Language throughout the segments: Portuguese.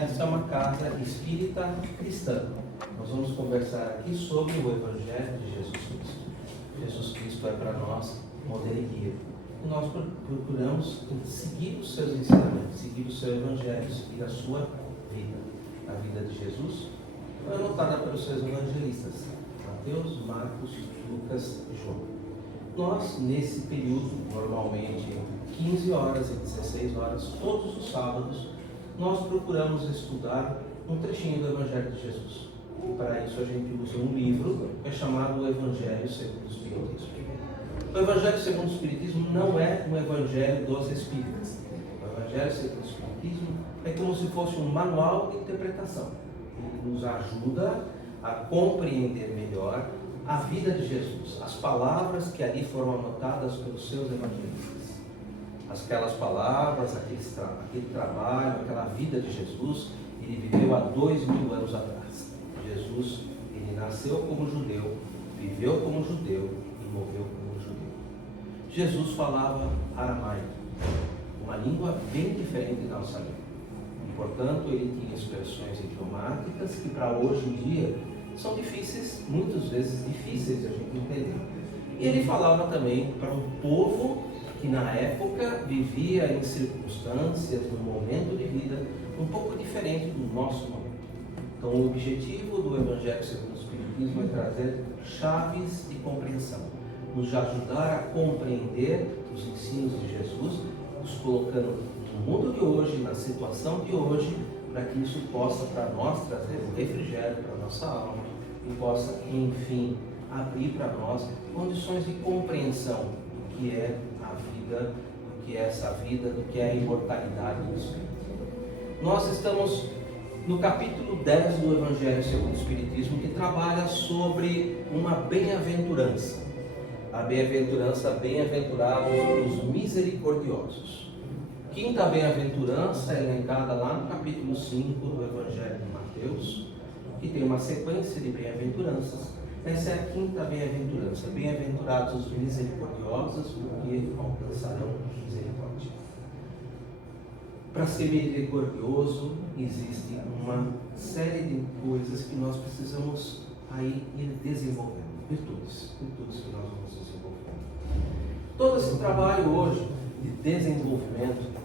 Essa é uma casa espírita cristã. Nós vamos conversar aqui sobre o Evangelho de Jesus Cristo. Jesus Cristo é para nós modelo e guia. E nós procuramos seguir os seus ensinamentos, seguir o seu Evangelho, seguir a sua vida. A vida de Jesus foi anotada pelos seus evangelistas, Mateus, Marcos, Lucas e João. Nós, nesse período, normalmente entre 15 horas e 16 horas, todos os sábados, nós procuramos estudar um trechinho do Evangelho de Jesus. E para isso a gente usa um livro que é chamado O Evangelho segundo o Espiritismo. O Evangelho segundo o Espiritismo não é um Evangelho dos Espíritas. O Evangelho segundo o Espiritismo é como se fosse um manual de interpretação. Ele nos ajuda a compreender melhor a vida de Jesus, as palavras que ali foram anotadas pelos seus evangelistas. Aquelas palavras, aquele trabalho, aquela vida de Jesus, ele viveu há 2000 anos atrás. Jesus, ele nasceu como judeu, viveu como judeu e morreu como judeu. Jesus falava aramaico, uma língua bem diferente da nossa língua. E, portanto, ele tinha expressões idiomáticas que para hoje em dia são difíceis, muitas vezes difíceis de a gente entender. E ele falava também para um povo que na época vivia em circunstâncias, num momento de vida um pouco diferente do nosso momento. Então o objetivo do Evangelho segundo o Espiritismo é trazer chaves de compreensão, nos ajudar a compreender os ensinos de Jesus, nos colocando no mundo de hoje, na situação de hoje, para que isso possa para nós trazer um refrigério para a nossa alma e possa, enfim, abrir para nós condições de compreensão do que é a vida, do que é essa vida, do que é a imortalidade do Espírito. Nós estamos no capítulo 10 do Evangelho segundo o Espiritismo, que trabalha sobre uma bem-aventurança. A bem-aventurança, bem-aventurados os misericordiosos. Quinta bem-aventurança é elencada lá no capítulo 5 do Evangelho de Mateus, que tem uma sequência de bem-aventuranças. Essa é a quinta bem-aventurança. Bem-aventurados os misericordiosos, porque alcançarão misericórdia. Para ser misericordioso, existe uma série de coisas que nós precisamos aí ir desenvolvendo. Virtudes que nós vamos desenvolvendo. Todo esse trabalho hoje de desenvolvimento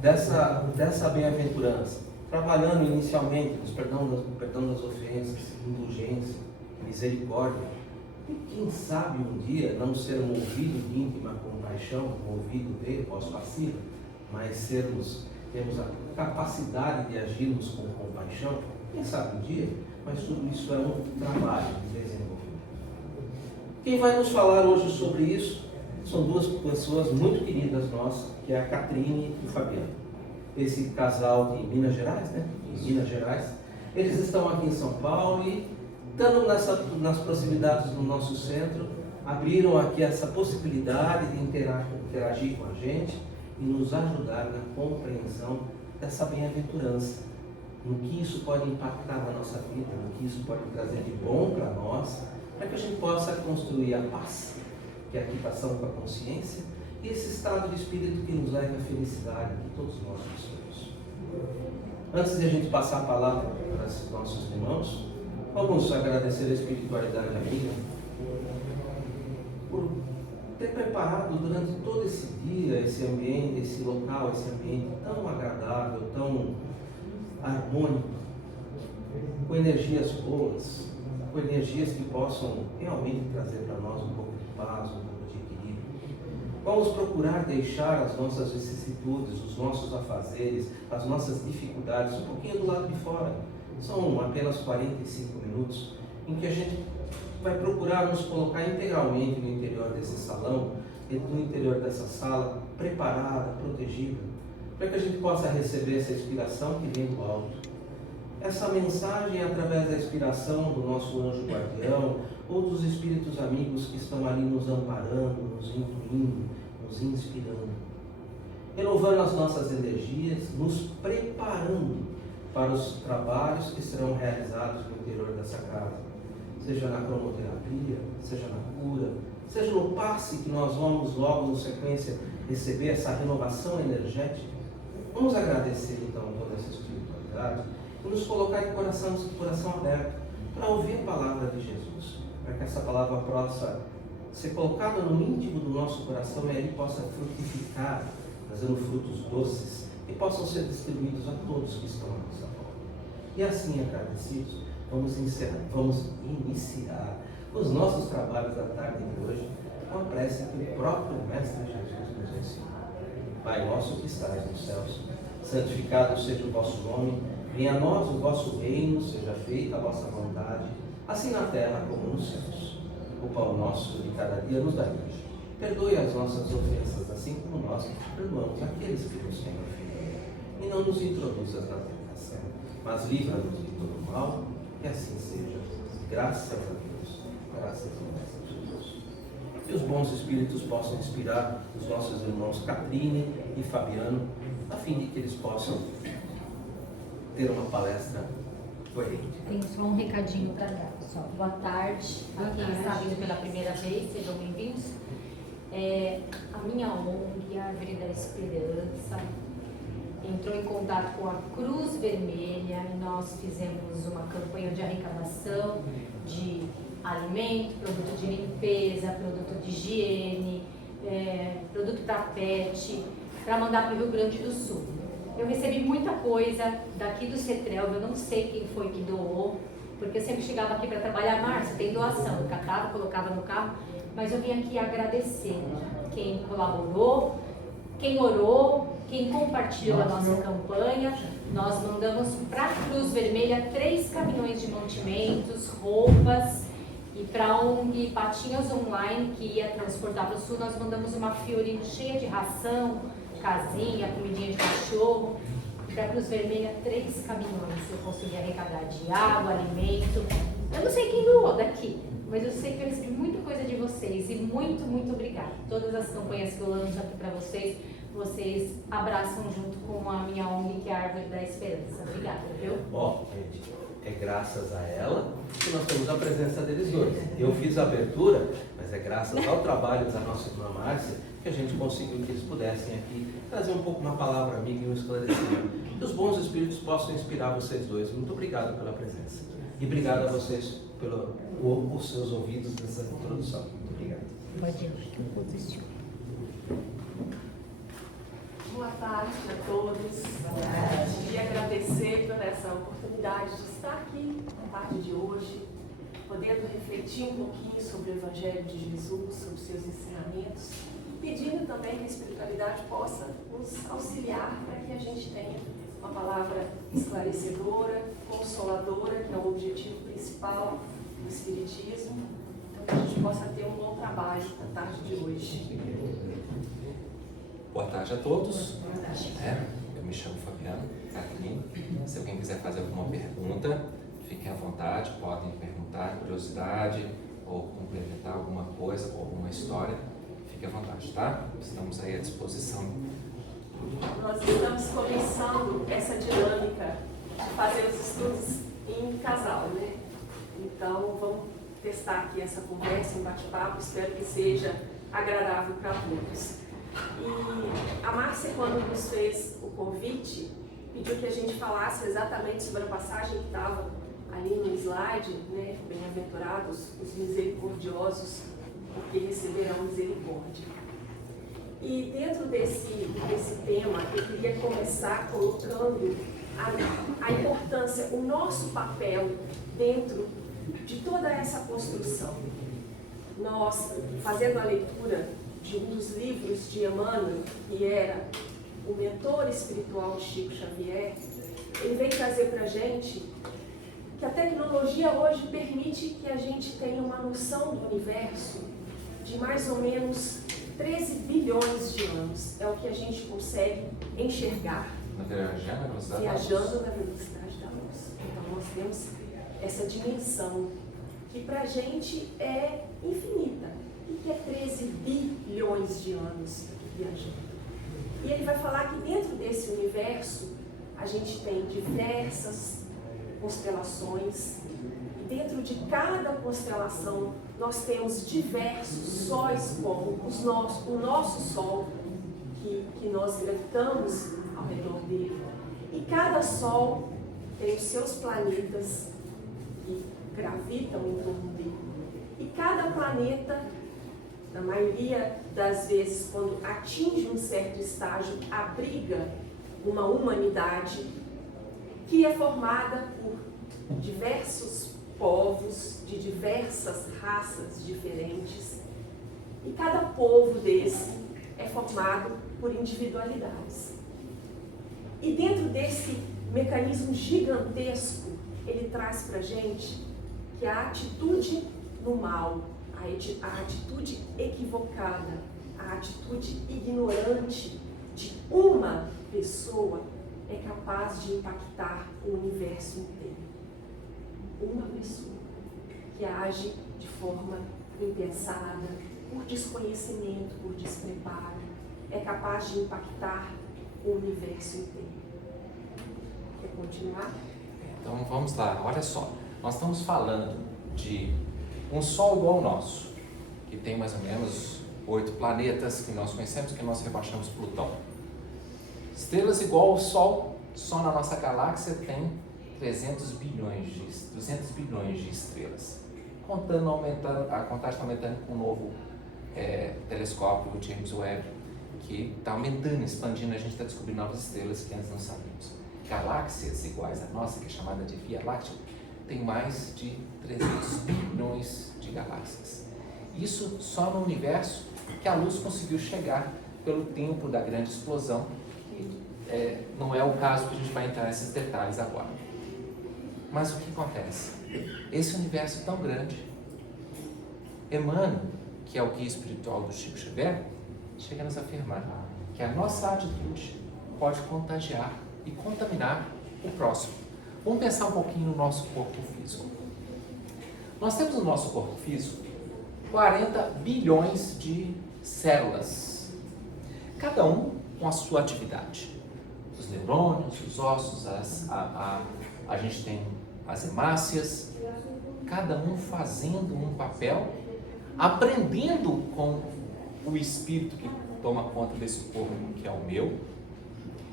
dessa bem-aventurança, trabalhando inicialmente no perdão das ofensas, indulgência, misericórdia, e quem sabe um dia não ser movido de íntima compaixão, movido de voz passiva, mas temos a capacidade de agirmos com compaixão, quem sabe um dia, mas tudo isso é um trabalho de desenvolvimento. Quem vai nos falar hoje sobre isso são duas pessoas muito queridas nossas, que é a Catrine e o Fabiano. Esse casal de Minas Gerais, né? De Minas Gerais. Eles estão aqui em São Paulo e, estando nas proximidades do nosso centro, abriram aqui essa possibilidade de interagir com a gente e nos ajudar na compreensão dessa bem-aventurança, no que isso pode impactar na nossa vida, no que isso pode trazer de bom para nós, para que a gente possa construir a paz, que é a quitação com a consciência, e esse estado de espírito que nos leva à felicidade que todos nós buscamos. Antes de a gente passar a palavra para os nossos irmãos, vamos agradecer a espiritualidade amiga por ter preparado durante todo esse dia, esse ambiente, esse local, esse ambiente tão agradável, tão harmônico, com energias boas, com energias que possam realmente trazer para nós um pouco de paz, um pouco de equilíbrio. Vamos procurar deixar as nossas vicissitudes, os nossos afazeres, as nossas dificuldades um pouquinho do lado de fora. São apenas 45 minutos em que a gente vai procurar nos colocar integralmente no interior desse salão, no interior dessa sala, preparada, protegida, para que a gente possa receber essa inspiração que vem do alto. Essa mensagem é através da inspiração do nosso anjo guardião ou dos espíritos amigos que estão ali nos amparando, nos incluindo, nos inspirando, renovando as nossas energias, nos preparando para os trabalhos que serão realizados no interior dessa casa, seja na cromoterapia, seja na cura, seja no passe que nós vamos logo na sequência receber essa renovação energética. Vamos agradecer então toda essa espiritualidade e nos colocar de coração aberto para ouvir a palavra de Jesus, para que essa palavra possa ser colocada no íntimo do nosso coração e ele possa frutificar, trazendo frutos doces e possam ser distribuídos a todos que estão à nossa volta. E assim, agradecidos, vamos iniciar os nossos trabalhos da tarde de hoje com a prece que o próprio Mestre Jesus nos ensinou. Pai nosso que estás nos céus, santificado seja o vosso nome, venha a nós o vosso reino, seja feita a vossa vontade, assim na terra como nos céus. O pão nosso de cada dia nos dai hoje. Perdoe as nossas ofensas, assim como nós perdoamos aqueles que nos têm ofendido. E não nos introduzas na tentação, mas livra-nos de todo mal, que assim seja. Graças a Deus, graças a Mestre Jesus. Que os bons espíritos possam inspirar os nossos irmãos Catrine e Fabiano, a fim de que eles possam ter uma palestra coerente. Tenho só um recadinho para dar, pessoal. Boa tarde. A quem está vindo pela primeira vez, sejam bem-vindos. A minha ONG, a Árvore da Esperança, entrou em contato com a Cruz Vermelha e nós fizemos uma campanha de arrecadação de alimento, produto de limpeza, produto de higiene, produto para pet, para mandar para o Rio Grande do Sul. Eu recebi muita coisa daqui do CETRELV, eu não sei quem foi que doou, porque eu sempre chegava aqui para trabalhar, Márcia, tem doação, eu catava, colocava no carro, mas eu vim aqui agradecer quem colaborou, quem orou, quem compartilhou a nossa campanha. Nós mandamos para a Cruz Vermelha 3 caminhões de mantimentos, roupas, e para a ONG Patinhas Online, que ia transportar para o Sul, nós mandamos uma Fiorino cheia de ração, casinha, comidinha de cachorro. Para a Cruz Vermelha 3 caminhões eu consegui arrecadar de água, alimento. Eu não sei quem doou daqui, mas eu sei que eu recebi muita coisa de vocês e muito, muito obrigada. Todas as campanhas que eu lanço aqui para vocês, vocês abraçam junto com a minha ONG, que é a Árvore da Esperança. Obrigada, viu? Gente, é graças a ela que nós temos a presença deles dois. Eu fiz a abertura, mas é graças ao trabalho da nossa irmã Márcia que a gente conseguiu que eles pudessem aqui trazer um pouco uma palavra amiga e um esclarecimento. Que os bons espíritos possam inspirar vocês dois. Muito obrigado pela presença. E obrigado a vocês pelos seus ouvidos nessa introdução. Muito obrigado. Pode ir, que eu posiciono. Boa tarde a todos. Queria agradecer por essa oportunidade de estar aqui na tarde de hoje, podendo refletir um pouquinho sobre o Evangelho de Jesus, sobre seus ensinamentos, pedindo também que a espiritualidade possa nos auxiliar para que a gente tenha uma palavra esclarecedora, consoladora, que é o objetivo principal do Espiritismo, então que a gente possa ter um bom trabalho na tarde de hoje. Boa tarde a todos. Eu me chamo Fabiano Catrine. Se alguém quiser fazer alguma pergunta, fiquem à vontade, podem perguntar, curiosidade ou complementar alguma coisa ou alguma história, fiquem à vontade, tá? Estamos aí à disposição. Nós estamos começando essa dinâmica de fazer os estudos em casal, né? Então vamos testar aqui essa conversa, um bate-papo, espero que seja agradável para todos. E a Márcia, quando nos fez o convite, pediu que a gente falasse exatamente sobre a passagem que estava ali no slide, né? Bem-aventurados os misericordiosos, porque receberão misericórdia. E dentro desse tema, eu queria começar colocando a importância, o nosso papel dentro de toda essa construção. Nós, fazendo a leitura de um dos livros de Emmanuel, que era o mentor espiritual de Chico Xavier, ele vem trazer para a gente que a tecnologia hoje permite que a gente tenha uma noção do universo de mais ou menos 13 bilhões de anos. É o que a gente consegue enxergar. Viajando na velocidade da luz. Então nós temos essa dimensão que para a gente é infinita. O que é 13 bilhões de anos viajando? E ele vai falar que dentro desse universo a gente tem diversas constelações. E dentro de cada constelação nós temos diversos sóis como o nosso Sol, que nós gravitamos ao redor dele. E cada Sol tem os seus planetas que gravitam em torno dele. E cada planeta, na maioria das vezes, quando atinge um certo estágio, abriga uma humanidade que é formada por diversos povos, de diversas raças diferentes. E cada povo desse é formado por individualidades. E dentro desse mecanismo gigantesco, ele traz para a gente que a atitude no mal, a atitude equivocada, a atitude ignorante de uma pessoa é capaz de impactar o universo inteiro. Uma pessoa que age de forma impensada, por desconhecimento, por despreparo, é capaz de impactar o universo inteiro. Quer continuar? Então vamos lá, olha só. Nós estamos falando de um Sol igual ao nosso, que tem mais ou menos 8 planetas que nós conhecemos, que nós rebaixamos Plutão. Estrelas igual ao Sol, só na nossa galáxia tem 200 bilhões de estrelas. A contagem está aumentando com o novo telescópio, o James Webb, que está aumentando, expandindo, a gente está descobrindo novas estrelas que antes não sabíamos. Galáxias iguais à nossa, que é chamada de Via Láctea, tem mais de 300 bilhões de galáxias. Isso só no universo que a luz conseguiu chegar pelo tempo da grande explosão, que não é o caso que a gente vai entrar nesses detalhes agora. Mas o que acontece? Esse universo tão grande, Emmanuel, que é o guia espiritual do Chico Xavier, chega a nos afirmar que a nossa atitude pode contagiar e contaminar o próximo. Vamos pensar um pouquinho no nosso corpo físico. Nós temos no nosso corpo físico 40 bilhões de células, cada um com a sua atividade. Os neurônios, os ossos, a gente tem as hemácias, cada um fazendo um papel, aprendendo com o espírito que toma conta desse corpo, que é o meu.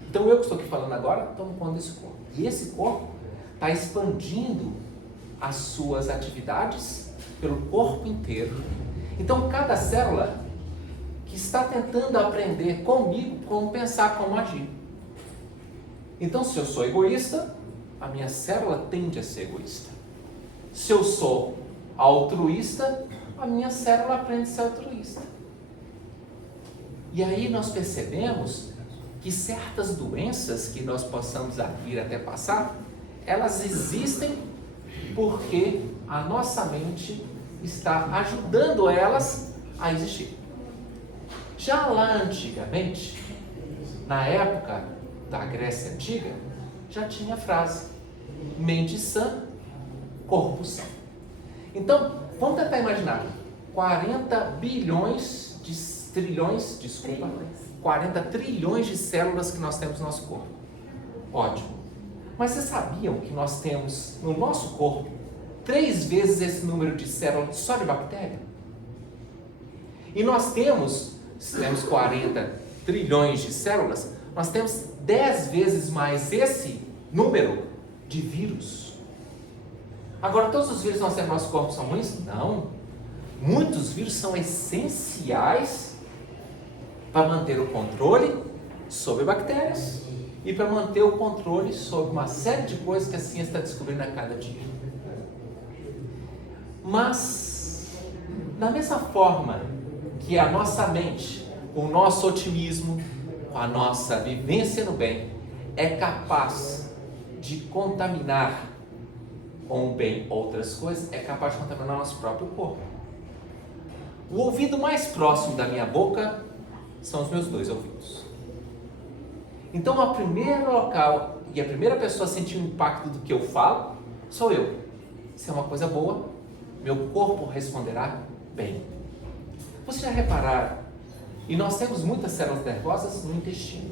Então eu que estou aqui falando agora, tomo conta desse corpo. E esse corpo está expandindo as suas atividades pelo corpo inteiro. Então cada célula que está tentando aprender comigo como pensar, como agir. Então se eu sou egoísta, a minha célula tende a ser egoísta. Se eu sou altruísta, a minha célula aprende a ser altruísta. E aí nós percebemos que certas doenças que nós possamos vir até passar, elas existem porque a nossa mente está ajudando elas a existir. Já lá antigamente, na época da Grécia Antiga, já tinha a frase: mente sã, corpo são. Então, vamos tentar imaginar 40 trilhões de células que nós temos no nosso corpo. Ótimo. Mas vocês sabiam que nós temos no nosso corpo 3 vezes esse número de células só de bactéria? E nós temos 40 trilhões de células, nós temos 10 vezes mais esse número de vírus. Agora, todos os vírus que nós temos no nosso corpo são ruins? Não. Muitos vírus são essenciais para manter o controle sobre bactérias e para manter o controle sobre uma série de coisas que a ciência está descobrindo a cada dia. Mas, da mesma forma que a nossa mente, com o nosso otimismo, com a nossa vivência no bem, é capaz de contaminar com o bem outras coisas, é capaz de contaminar o nosso próprio corpo. O ouvido mais próximo da minha boca são os meus 2 ouvidos. Então, o primeiro local e a primeira pessoa a sentir o impacto do que eu falo sou eu. Se é uma coisa boa, meu corpo responderá bem. Vocês já repararam, e nós temos muitas células nervosas no intestino,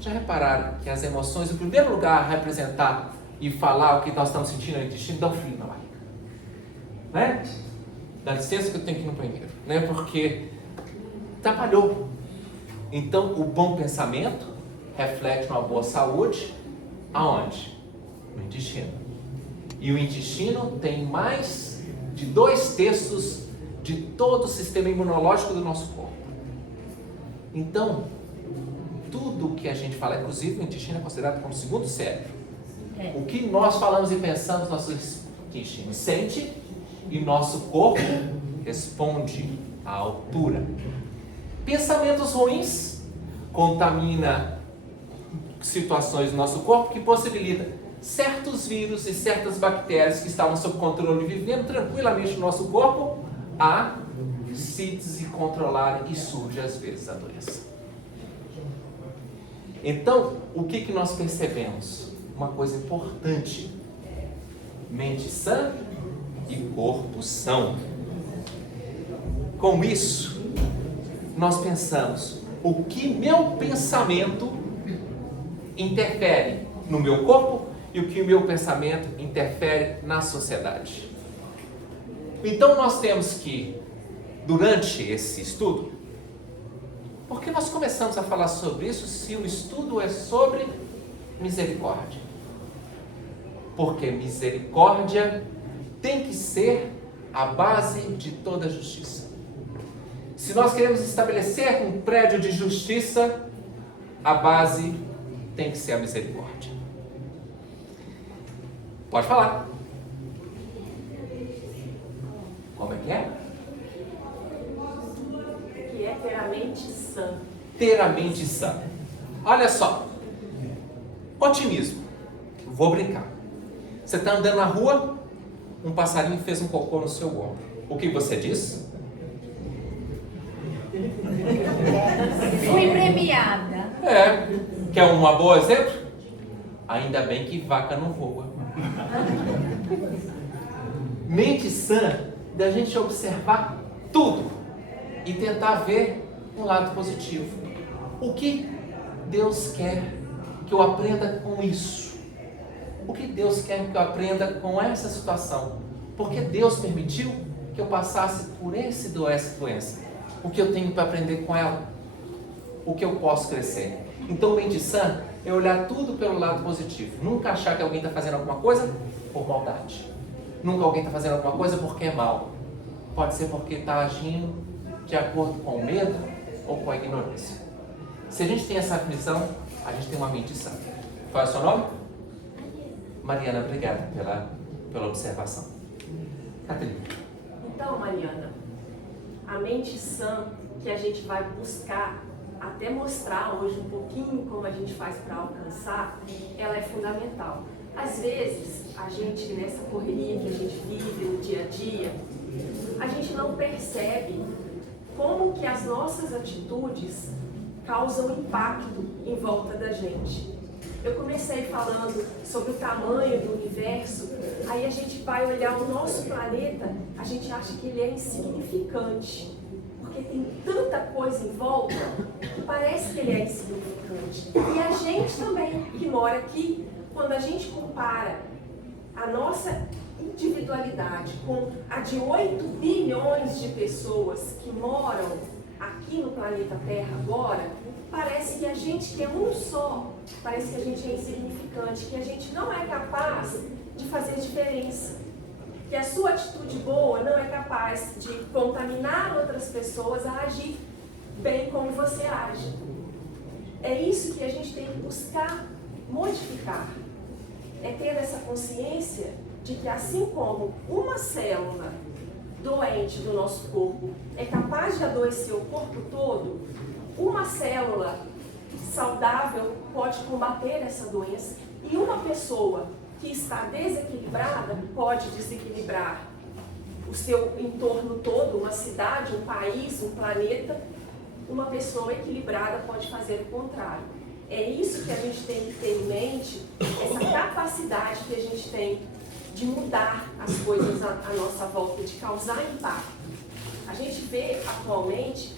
já repararam que as emoções, em primeiro lugar, a representar e falar o que nós estamos sentindo no intestino, dá um frio na barriga, né? Dá licença que eu tenho que ir no banheiro, né? Porque atrapalhou. Então, o bom pensamento reflete uma boa saúde aonde? No intestino. E o intestino tem mais de 2/3 de todo o sistema imunológico do nosso corpo. Então, tudo que a gente fala, inclusive o intestino é considerado como o segundo cérebro. O que nós falamos e pensamos, nosso intestino sente e nosso corpo responde à altura. Pensamentos ruins contaminam situações do nosso corpo que possibilitam certos vírus e certas bactérias que estavam sob controle vivendo tranquilamente no nosso corpo a se descontrolarem e surge às vezes a doença. Então, o que nós percebemos? Uma coisa importante: mente sã e corpo são. Com isso, nós pensamos o que meu pensamento interfere no meu corpo e o que o meu pensamento interfere na sociedade. Então nós temos que, durante esse estudo, por que nós começamos a falar sobre isso se o estudo é sobre misericórdia? Porque misericórdia tem que ser a base de toda justiça. Se nós queremos estabelecer um prédio de justiça, a base tem que ser a misericórdia. Pode falar. Como é que é? Que é ter a mente sã. Ter a mente sã. Olha só. Otimismo. Vou brincar. Você está andando na rua, um passarinho fez um cocô no seu ombro. O que você diz? Fui premiada. Quer um bom exemplo? Ainda bem que vaca não voa. Mente sã da gente observar tudo e tentar ver um lado positivo. O que Deus quer que eu aprenda com isso? O que Deus quer que eu aprenda com essa situação? Porque Deus permitiu que eu passasse por essa doença. O que eu tenho para aprender com ela? O que eu posso crescer? Então, mente sã é olhar tudo pelo lado positivo. Nunca achar que alguém está fazendo alguma coisa por maldade. Nunca alguém está fazendo alguma coisa porque é mal. Pode ser porque está agindo de acordo com o medo ou com a ignorância. Se a gente tem essa visão, a gente tem uma mente sã. Qual é o seu nome? Mariana, obrigado pela observação. Catarina. Então, Mariana, a mente sã que a gente vai buscar, até mostrar hoje um pouquinho como a gente faz para alcançar, ela é fundamental. Às vezes, a gente, nessa correria que a gente vive no dia a dia, a gente não percebe como que as nossas atitudes causam impacto em volta da gente. Eu comecei falando sobre o tamanho do universo, aí a gente vai olhar o nosso planeta, a gente acha que ele é insignificante, porque tem tanta coisa em volta que parece que ele é insignificante. E a gente também, que mora aqui, quando a gente compara a nossa individualidade com a de 8 bilhões de pessoas que moram aqui no planeta Terra agora, parece que a gente que é um só, parece que a gente é insignificante, que a gente não é capaz de fazer diferença, que a sua atitude boa não é capaz de contaminar outras pessoas a agir bem como você age. É isso que a gente tem que buscar modificar, é ter essa consciência de que assim como uma célula doente do nosso corpo é capaz de adoecer o corpo todo, uma célula saudável pode combater essa doença e uma pessoa que está desequilibrada pode desequilibrar o seu entorno todo, uma cidade, um país, um planeta. Uma pessoa equilibrada pode fazer o contrário. É isso que a gente tem que ter em mente, essa capacidade que a gente tem de mudar as coisas à nossa volta, de causar impacto. A gente vê atualmente,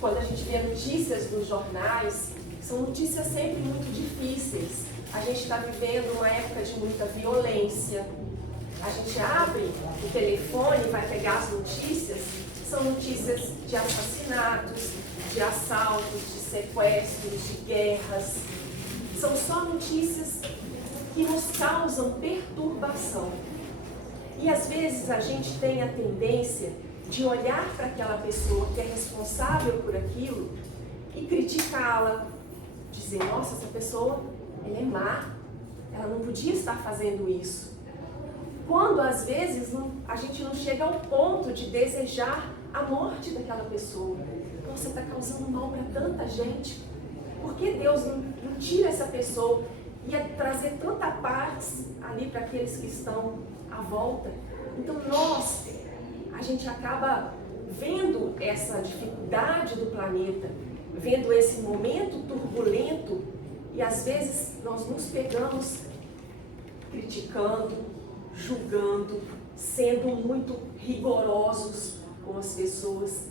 quando a gente vê notícias nos jornais, são notícias sempre muito difíceis. A gente está vivendo uma época de muita violência. A gente abre o telefone e vai pegar as notícias, são notícias de assassinatos, de assaltos, de sequestros, de guerras. são só notícias que nos causam perturbação. E às vezes a gente tem a tendência de olhar para aquela pessoa que é responsável por aquilo e criticá-la, dizer, nossa, essa pessoa, ela é má, ela não podia estar fazendo isso. Quando às vezes a gente não chega ao ponto de desejar a morte daquela pessoa. Nossa, está causando mal para tanta gente. Por que Deus não tira essa pessoa? Ia trazer tanta paz ali para aqueles que estão à volta. Então a gente acaba vendo essa dificuldade do planeta, vendo esse momento turbulento e às vezes nós nos pegamos criticando, julgando, sendo muito rigorosos com as pessoas.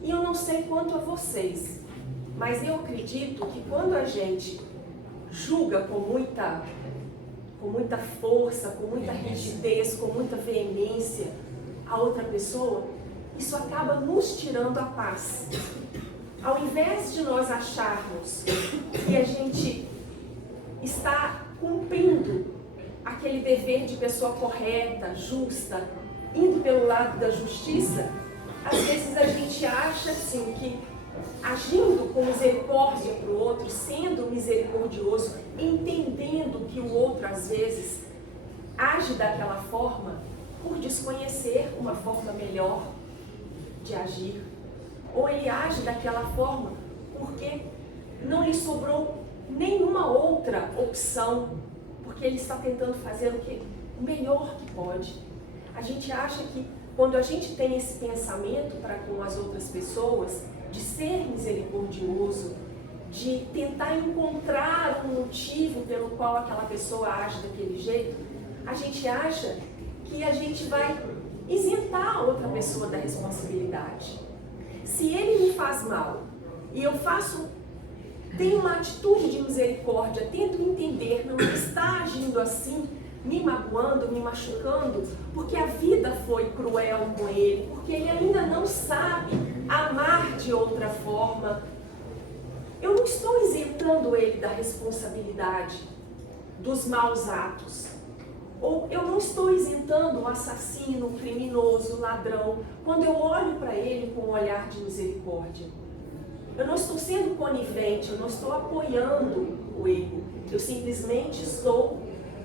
E eu não sei quanto a vocês, mas eu acredito que quando a gente julga com muita força, com muita rigidez, com muita veemência a outra pessoa, isso acaba nos tirando a paz. Ao invés de nós acharmos que a gente está cumprindo aquele dever de pessoa correta, justa, indo pelo lado da justiça, às vezes a gente acha assim que agindo com misericórdia para o outro, sendo misericordioso, entendendo que o outro às vezes age daquela forma por desconhecer uma forma melhor de agir, ou ele age daquela forma porque não lhe sobrou nenhuma outra opção, porque ele está tentando fazer o melhor que pode. A gente acha que quando a gente tem esse pensamento para com as outras pessoas, de ser misericordioso, de tentar encontrar um motivo pelo qual aquela pessoa age daquele jeito, a gente acha que a gente vai isentar a outra pessoa da responsabilidade. Se ele me faz mal e eu tenho uma atitude de misericórdia, tento entender, não está agindo assim, me magoando, me machucando, porque a vida foi cruel com ele, porque ele ainda não sabe amar de outra forma. Eu não estou isentando ele da responsabilidade dos maus atos. Ou eu não estou isentando o assassino, o criminoso, o ladrão, quando eu olho para ele com um olhar de misericórdia. Eu não estou sendo conivente, eu não estou apoiando o erro. Eu simplesmente estou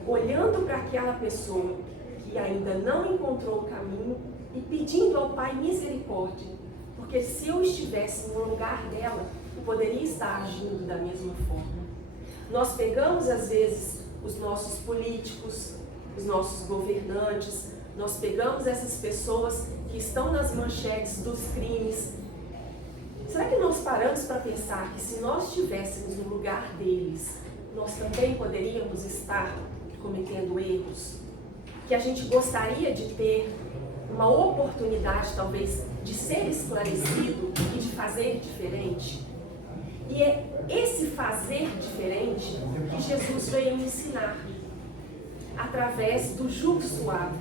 olhando para aquela pessoa que ainda não encontrou o caminho e pedindo ao Pai misericórdia. Porque se eu estivesse no lugar dela, eu poderia estar agindo da mesma forma. Nós pegamos, às vezes, os nossos políticos, os nossos governantes, nós pegamos essas pessoas que estão nas manchetes dos crimes. Será que nós paramos para pensar que se nós estivéssemos no lugar deles, nós também poderíamos estar cometendo erros? Que a gente gostaria de ter uma oportunidade, talvez, de ser esclarecido e de fazer diferente? E é esse fazer diferente que Jesus veio ensinar, através do jugo suave.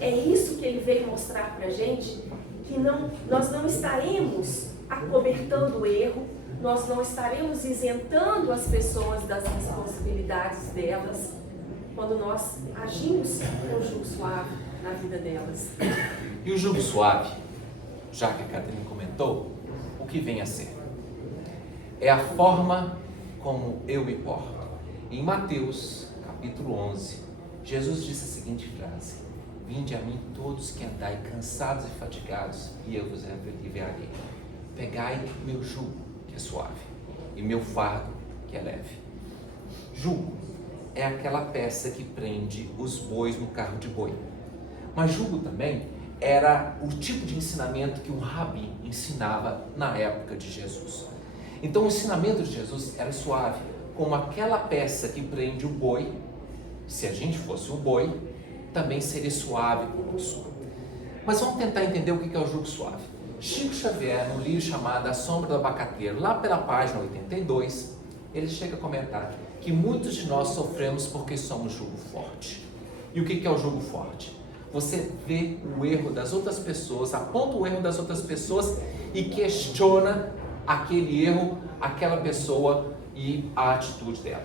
É isso que ele veio mostrar para a gente, que nós não estaremos acobertando o erro, nós não estaremos isentando as pessoas das responsabilidades delas, quando nós agimos com o jugo suave na vida delas. E o jugo suave, já que a Catarina comentou, o que vem a ser? É a forma como eu me porto. Em Mateus, capítulo 11, Jesus disse a seguinte frase: vinde a mim todos que andai cansados e fatigados, e eu vos aliviarei. Pegai meu jugo, que é suave, e meu fardo, que é leve. Jugo é aquela peça que prende os bois no carro de boi. Mas jugo também era o tipo de ensinamento que um rabi ensinava na época de Jesus. Então o ensinamento de Jesus era suave, como aquela peça que prende o boi. Se a gente fosse o boi, também seria suave conosco. Mas vamos tentar entender o que é o jugo suave. Chico Xavier, no livro chamado A Sombra do Abacateiro, lá pela página 82, ele chega a comentar que muitos de nós sofremos porque somos jugo forte. E o que é o jugo forte? Você vê o erro das outras pessoas, aponta o erro das outras pessoas e questiona aquele erro, aquela pessoa e a atitude dela.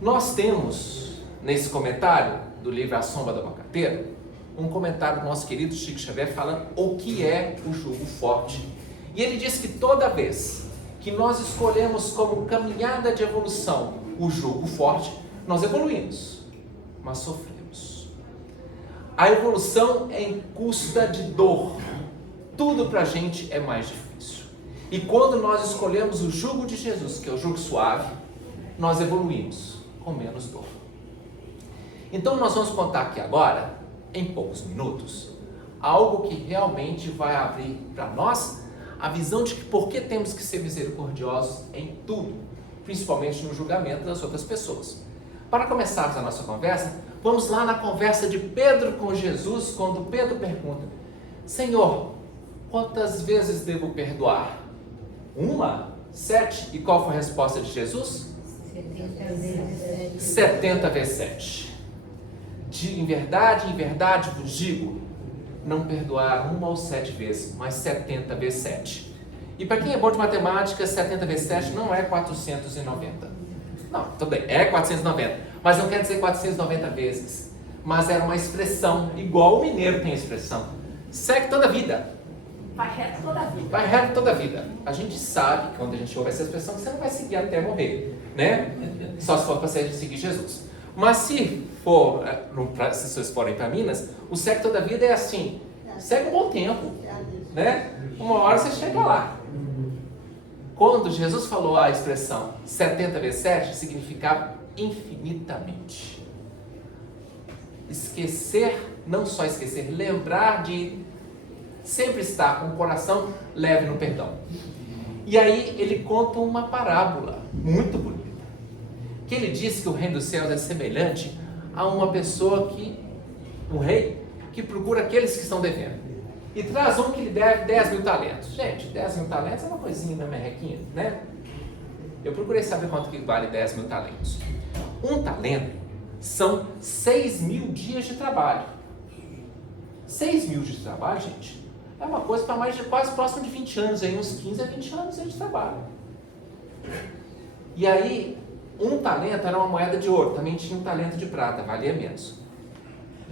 Nós temos, nesse comentário do livro A Sombra do Abacateiro, um comentário do nosso querido Chico Xavier falando o que é o jugo forte. E ele diz que toda vez que nós escolhemos como caminhada de evolução o jugo forte, nós evoluímos, mas sofremos. A evolução é em custa de dor. Tudo para a gente é mais difícil. E quando nós escolhemos o jugo de Jesus, que é o jugo suave, nós evoluímos com menos dor. Então nós vamos contar aqui agora, em poucos minutos, algo que realmente vai abrir para nós a visão de que por que temos que ser misericordiosos em tudo, principalmente no julgamento das outras pessoas. Para começarmos a nossa conversa, vamos lá na conversa de Pedro com Jesus, quando Pedro pergunta: Senhor, quantas vezes devo perdoar? 1? 7? E qual foi a resposta de Jesus? 70 vezes 7. 70 vezes 7. Em verdade vos digo, não perdoar 1 ou 7 vezes, mas 70 vezes 7. E para quem é bom de matemática, 70 vezes 7 não é 490. Não, tudo bem, é 490, mas não quer dizer 490 vezes. Mas era uma expressão, igual o mineiro tem a expressão. Segue toda a vida. Vai reto toda a vida. Vai reto toda a vida. A gente sabe, quando a gente ouve essa expressão, que você não vai seguir até morrer, né? Só se for para você seguir Jesus. Mas se vocês forem para Minas, o segue toda a vida é assim, segue um bom tempo, né? Uma hora você chega lá. Quando Jesus falou a expressão 70 vezes 7, significava infinitamente. Esquecer, não só esquecer, lembrar de sempre estar com o coração leve no perdão. E aí ele conta uma parábola muito bonita, que ele diz que o reino dos céus é semelhante a uma pessoa um rei, que procura aqueles que estão devendo. E traz um que lhe deve 10 mil talentos. Gente, 10 mil talentos é uma coisinha da merrequinha, né? Eu procurei saber quanto que vale 10 mil talentos. Um talento são 6 mil dias de trabalho. 6 mil dias de trabalho, gente, é uma coisa para mais de quase próximo de 20 anos, aí uns 15 a 20 anos de trabalho. E aí, um talento era uma moeda de ouro, também tinha um talento de prata, valia menos.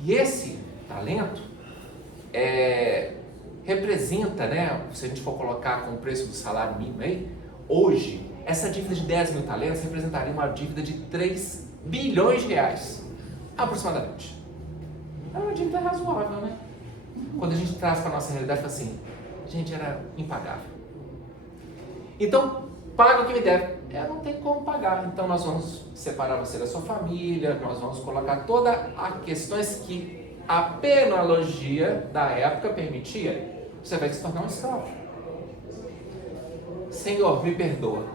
E esse talento representa, né, se a gente for colocar com o preço do salário mínimo aí, hoje, essa dívida de 10 mil talentos representaria uma dívida de 3 bilhões de reais, aproximadamente. É uma dívida razoável, né? Quando a gente traz para a nossa realidade, fala assim, gente, era impagável. Então, paga o que me deve. Não tem como pagar. Então, nós vamos separar você da sua família, nós vamos colocar todas as questões que a penologia da época permitia. Você vai se tornar um escravo. Senhor, me perdoa.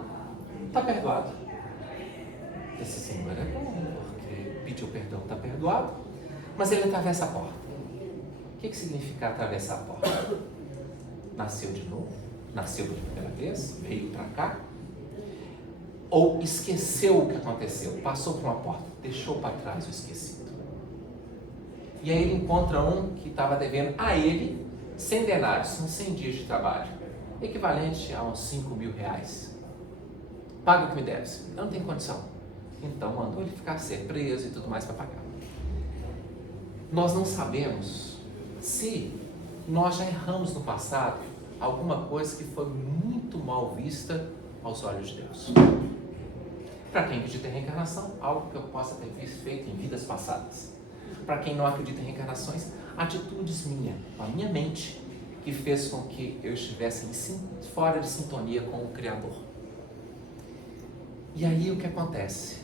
Está perdoado. Esse Senhor é bom, porque pediu perdão, está perdoado. Mas ele atravessa a porta. O que significa atravessar a porta? Nasceu de novo? Nasceu pela primeira vez? Veio para cá? Ou esqueceu o que aconteceu? Passou por uma porta, deixou para trás o esquecido. E aí ele encontra um que estava devendo a ele 100 denários, são 100 dias de trabalho, equivalente a uns 5 mil reais. Paga o que me deves. Eu não tenho condição. Então mandou ele ser preso e tudo mais para pagar. Nós não sabemos se nós já erramos no passado alguma coisa que foi muito mal vista aos olhos de Deus. Para quem acredita em reencarnação, algo que eu possa ter feito em vidas passadas. Para quem não acredita em reencarnações, atitudes minhas, a minha mente, que fez com que eu estivesse fora de sintonia com o Criador. E aí o que acontece?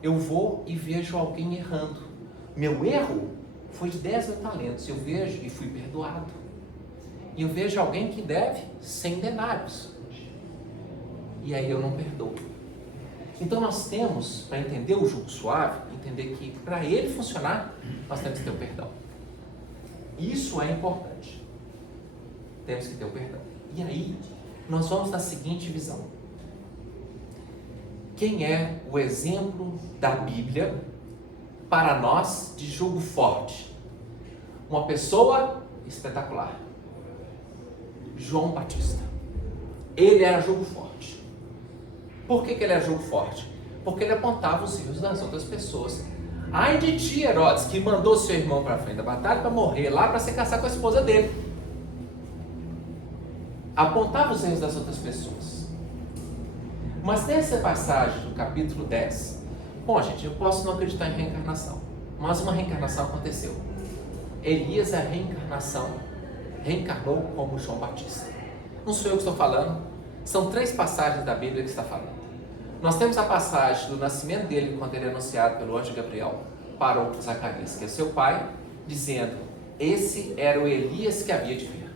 Eu vou e vejo alguém errando. Meu erro foi de 10 mil talentos, eu vejo e fui perdoado. E eu vejo alguém que deve 100 denários. E aí eu não perdoo. Então nós temos, para entender o jugo suave, entender que para ele funcionar, nós temos que ter o perdão. Isso é importante. Temos que ter o perdão. E aí, nós vamos na seguinte visão. Quem é o exemplo da Bíblia para nós de jugo forte? Uma pessoa espetacular. João Batista. Ele era jugo forte. Por que ele era jogo forte? Porque ele apontava os erros das outras pessoas. Ai de ti, Herodes, que mandou seu irmão para a frente da batalha para morrer lá para se casar com a esposa dele. Apontava os erros das outras pessoas. Mas nessa passagem do capítulo 10, bom, gente, eu posso não acreditar em reencarnação, mas uma reencarnação aconteceu. Elias, a reencarnação, reencarnou como João Batista. Não sou eu que estou falando, são 3 passagens da Bíblia que está falando. Nós temos a passagem do nascimento dele, quando ele é anunciado pelo anjo Gabriel para o Zacarias, que é seu pai, dizendo: esse era o Elias que havia de vir.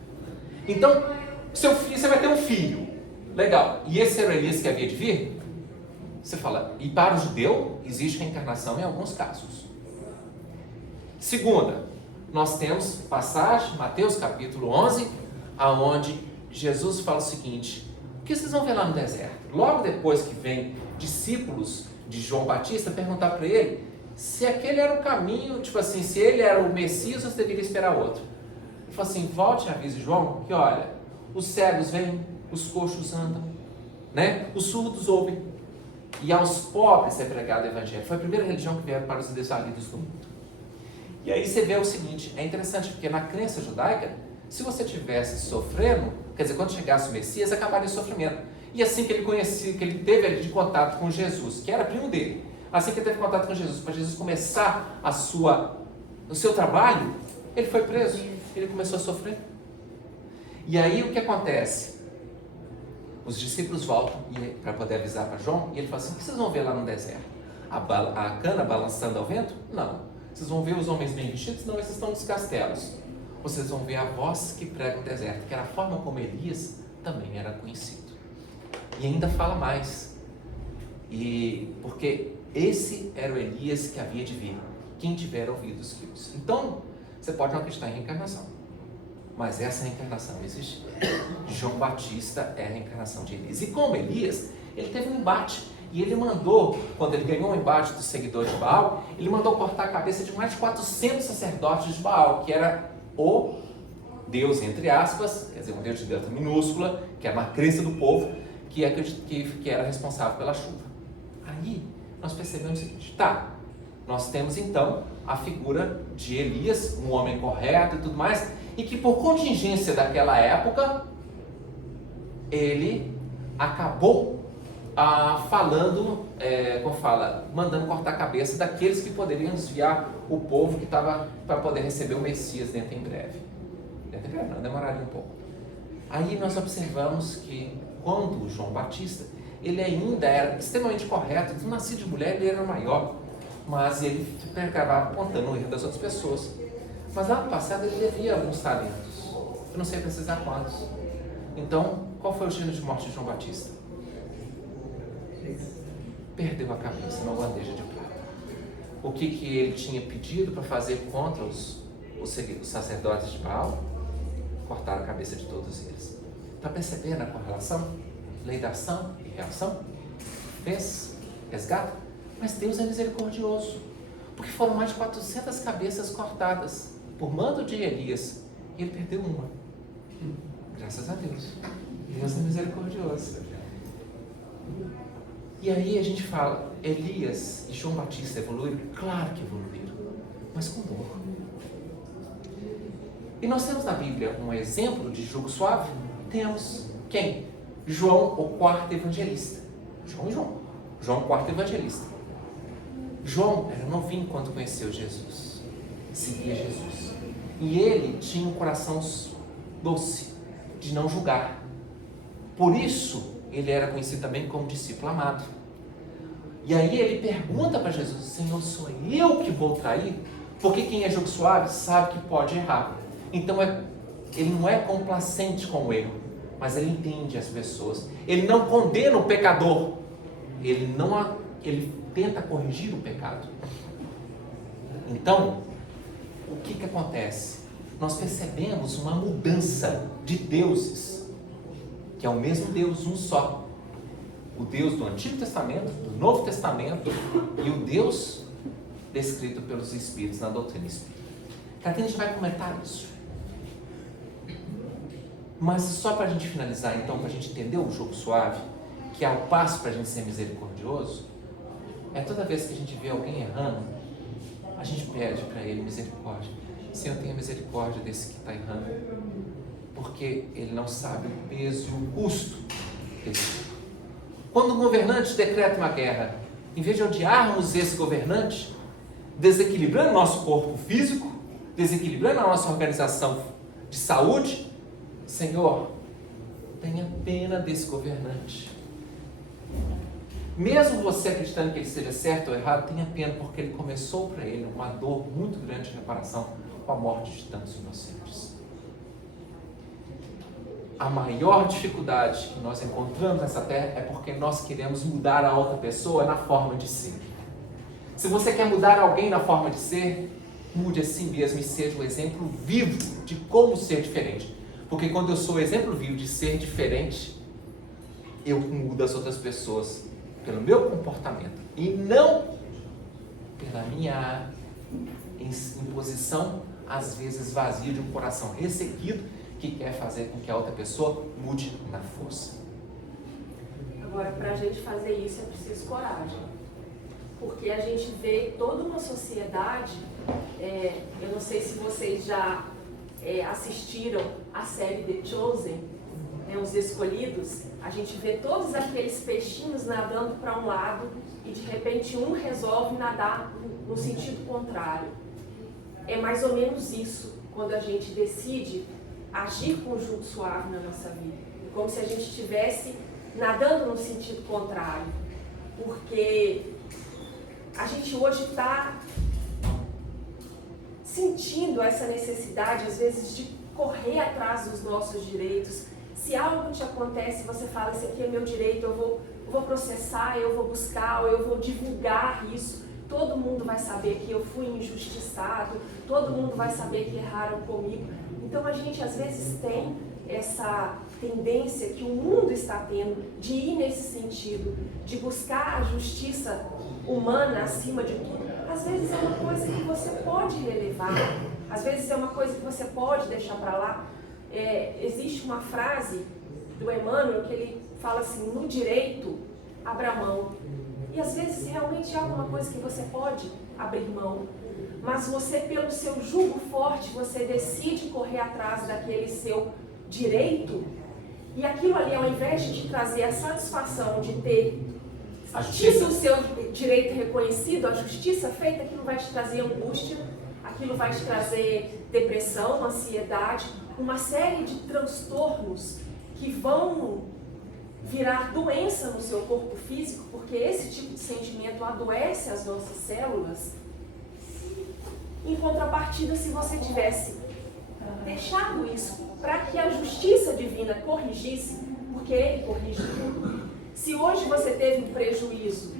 Então, seu filho, você vai ter um filho, legal, e esse era o Elias que havia de vir? Você fala, e para o judeu existe reencarnação em alguns casos. Segunda, nós temos passagem, Mateus capítulo 11, aonde Jesus fala o seguinte: o que vocês vão ver lá no deserto? Logo depois que vem discípulos de João Batista perguntar para ele se aquele era o caminho, tipo assim, se ele era o Messias ou se deveria esperar outro. Ele falou assim: volte e avise João que olha, os cegos vêm, os coxos andam, né? Os surdos ouvem, e aos pobres é pregado o evangelho. Foi a primeira religião que veio para os desvalidos do mundo. E aí você vê o seguinte, é interessante porque na crença judaica, se você tivesse sofrendo, quer dizer, quando chegasse o Messias, acabaria o sofrimento. E assim que ele conhecia, que ele teve ali de contato com Jesus, que era primo dele, assim que ele teve contato com Jesus, para Jesus começar o seu trabalho, ele foi preso, ele começou a sofrer. E aí o que acontece? Os discípulos voltam para poder avisar para João, e ele fala assim: o que vocês vão ver lá no deserto? A cana balançando ao vento? Não. Vocês vão ver os homens bem vestidos? Não, esses estão nos castelos. Vocês vão ver a voz que prega o deserto, que era a forma como Elias também era conhecido. E ainda fala mais, porque esse era o Elias que havia de vir, quem tiver ouvidos que ouça. Então, você pode não acreditar em reencarnação, mas essa reencarnação existe. João Batista é a reencarnação de Elias. E como Elias, ele teve um embate, e ele mandou, quando ele ganhou um embate dos seguidores de Baal, ele mandou cortar a cabeça de mais de 400 sacerdotes de Baal, que era o Deus, entre aspas, quer dizer, um Deus de letra minúscula, que era uma crença do povo, que era responsável pela chuva. Aí nós percebemos o seguinte: tá, nós temos então a figura de Elias, um homem correto e tudo mais, e que por contingência daquela época, ele acabou mandando cortar a cabeça daqueles que poderiam desviar o povo que estava para poder receber o Messias dentro em breve. Dentro em breve não, demoraria um pouco. Aí nós observamos que quando João Batista, ele ainda era extremamente correto, nascido de mulher, ele era maior, mas ele acabava apontando o erro das outras pessoas. Mas lá no passado ele devia alguns talentos, eu não sei precisar quantos. Então, qual foi o gênero de morte de João Batista? Perdeu a cabeça numa bandeja de prata. O que ele tinha pedido para fazer contra os sacerdotes de Baal? Cortaram a cabeça de todos eles. Está percebendo a correlação? Lei da ação e reação? Fez, resgata. Mas Deus é misericordioso, porque foram mais de 400 cabeças cortadas por mando de Elias, e ele perdeu uma. Graças a Deus. Deus é misericordioso. E aí a gente fala, Elias e João Batista evoluíram? Claro que evoluíram, mas com dor. E nós temos na Bíblia um exemplo de jugo suave? Temos. Quem? João, o quarto evangelista. João, o quarto evangelista. João era novinho quando conheceu Jesus, seguia Jesus. E ele tinha um coração doce, de não julgar. Por isso, ele era conhecido também como discípulo amado. E aí ele pergunta para Jesus: Senhor, sou eu que vou trair? Porque quem é jugo suave sabe que pode errar. Então ele não é complacente com o erro, mas ele entende as pessoas. Ele não condena o pecador, ele tenta corrigir o pecado. Então, o que acontece? Nós percebemos uma mudança de deuses, que é o mesmo Deus, um só. O Deus do Antigo Testamento, do Novo Testamento, e o Deus descrito pelos Espíritos na doutrina espírita. Aqui a gente vai comentar isso. Mas só para a gente finalizar, então, para a gente entender o jogo suave, que é o passo para a gente ser misericordioso, é toda vez que a gente vê alguém errando, a gente pede para ele misericórdia. Senhor, tenha misericórdia desse que está errando, porque ele não sabe o peso e o custo desse. Quando um governante decreta uma guerra, em vez de odiarmos esse governante, desequilibrando o nosso corpo físico, desequilibrando a nossa organização de saúde, Senhor, tenha pena desse governante. Mesmo você acreditando que ele esteja certo ou errado, tenha pena, porque ele começou para ele uma dor muito grande de reparação com a morte de tantos inocentes. A maior dificuldade que nós encontramos nessa terra é porque nós queremos mudar a outra pessoa na forma de ser. Se você quer mudar alguém na forma de ser, mude a si mesmo e seja o exemplo vivo de como ser diferente. Porque quando eu sou o exemplo vivo de ser diferente, eu mudo as outras pessoas pelo meu comportamento e não pela minha imposição, às vezes vazia, de um coração ressequido que quer fazer com que a outra pessoa mude na força. Agora, para a gente fazer isso é preciso coragem, porque a gente vê toda uma sociedade, eu não sei se vocês já assistiram a série The Chosen, Os Escolhidos. A gente vê todos aqueles peixinhos nadando para um lado e de repente um resolve nadar no sentido contrário. É mais ou menos isso quando a gente decide agir com jugo suave na nossa vida, como se a gente estivesse nadando no sentido contrário, porque a gente hoje está sentindo essa necessidade, às vezes, de correr atrás dos nossos direitos. Se algo te acontece, você fala, esse aqui é meu direito, eu vou processar, eu vou buscar, ou eu vou divulgar isso. Todo mundo vai saber que eu fui injustiçado, todo mundo vai saber que erraram comigo. Então a gente às vezes tem essa tendência que o mundo está tendo de ir nesse sentido, de buscar a justiça humana acima de tudo. Às vezes é uma coisa que você pode relevar, às vezes é uma coisa que você pode deixar para lá. Existe uma frase do Emmanuel que ele fala assim, no direito, abra mão. E às vezes realmente é alguma coisa que você pode abrir mão, mas você, pelo seu jugo forte, você decide correr atrás daquele seu direito, e aquilo ali, ao invés de te trazer a satisfação de ter tido o seu direito reconhecido, a justiça feita, aquilo vai te trazer angústia, aquilo vai te trazer depressão, ansiedade, uma série de transtornos que vão virar doença no seu corpo físico, porque esse tipo de sentimento adoece as nossas células. Em contrapartida, se você tivesse deixado isso para que a justiça divina corrigisse, porque Ele corrige tudo. Se hoje você teve um prejuízo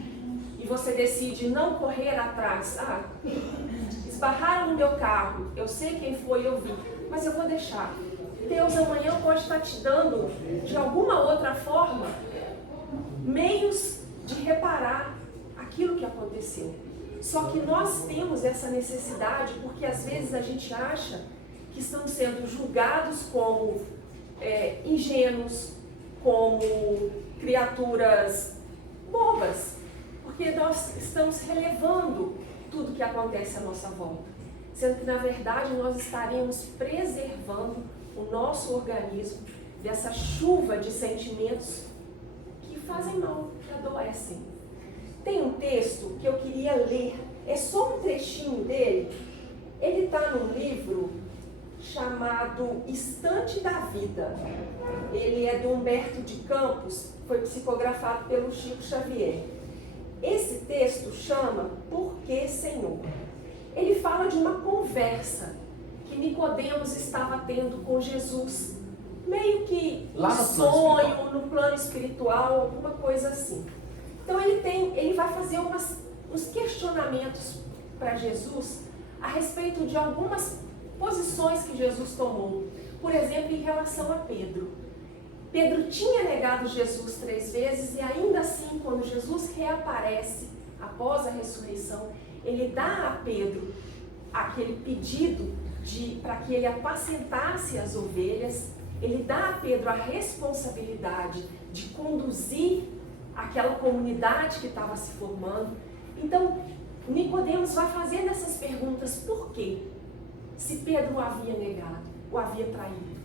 e você decide não correr atrás, esbarraram no meu carro, eu sei quem foi, eu vi, mas eu vou deixar. Deus amanhã pode estar te dando, de alguma outra forma, meios de reparar aquilo que aconteceu. Só que nós temos essa necessidade porque às vezes a gente acha que estamos sendo julgados como ingênuos, como criaturas bobas, porque nós estamos relevando tudo que acontece à nossa volta, sendo que na verdade nós estaríamos preservando o nosso organismo dessa chuva de sentimentos que fazem mal, que adoecem. Tem um texto que eu queria ler, é só um trechinho dele. Ele está num livro chamado Estante da Vida. Ele é do Humberto de Campos, foi psicografado pelo Chico Xavier. Esse texto chama Por que, Senhor? Ele fala de uma conversa que Nicodemos estava tendo com Jesus, meio que um sonho, no plano espiritual, alguma coisa assim. Então ele vai fazer uns questionamentos para Jesus a respeito de algumas posições que Jesus tomou. Por exemplo, em relação a Pedro. Pedro tinha negado Jesus 3 vezes e ainda assim, quando Jesus reaparece após a ressurreição, ele dá a Pedro aquele pedido para que ele apacentasse as ovelhas, ele dá a Pedro a responsabilidade de conduzir aquela comunidade que estava se formando. Então, Nicodemos vai fazendo essas perguntas: por quê? Se Pedro o havia negado, o havia traído,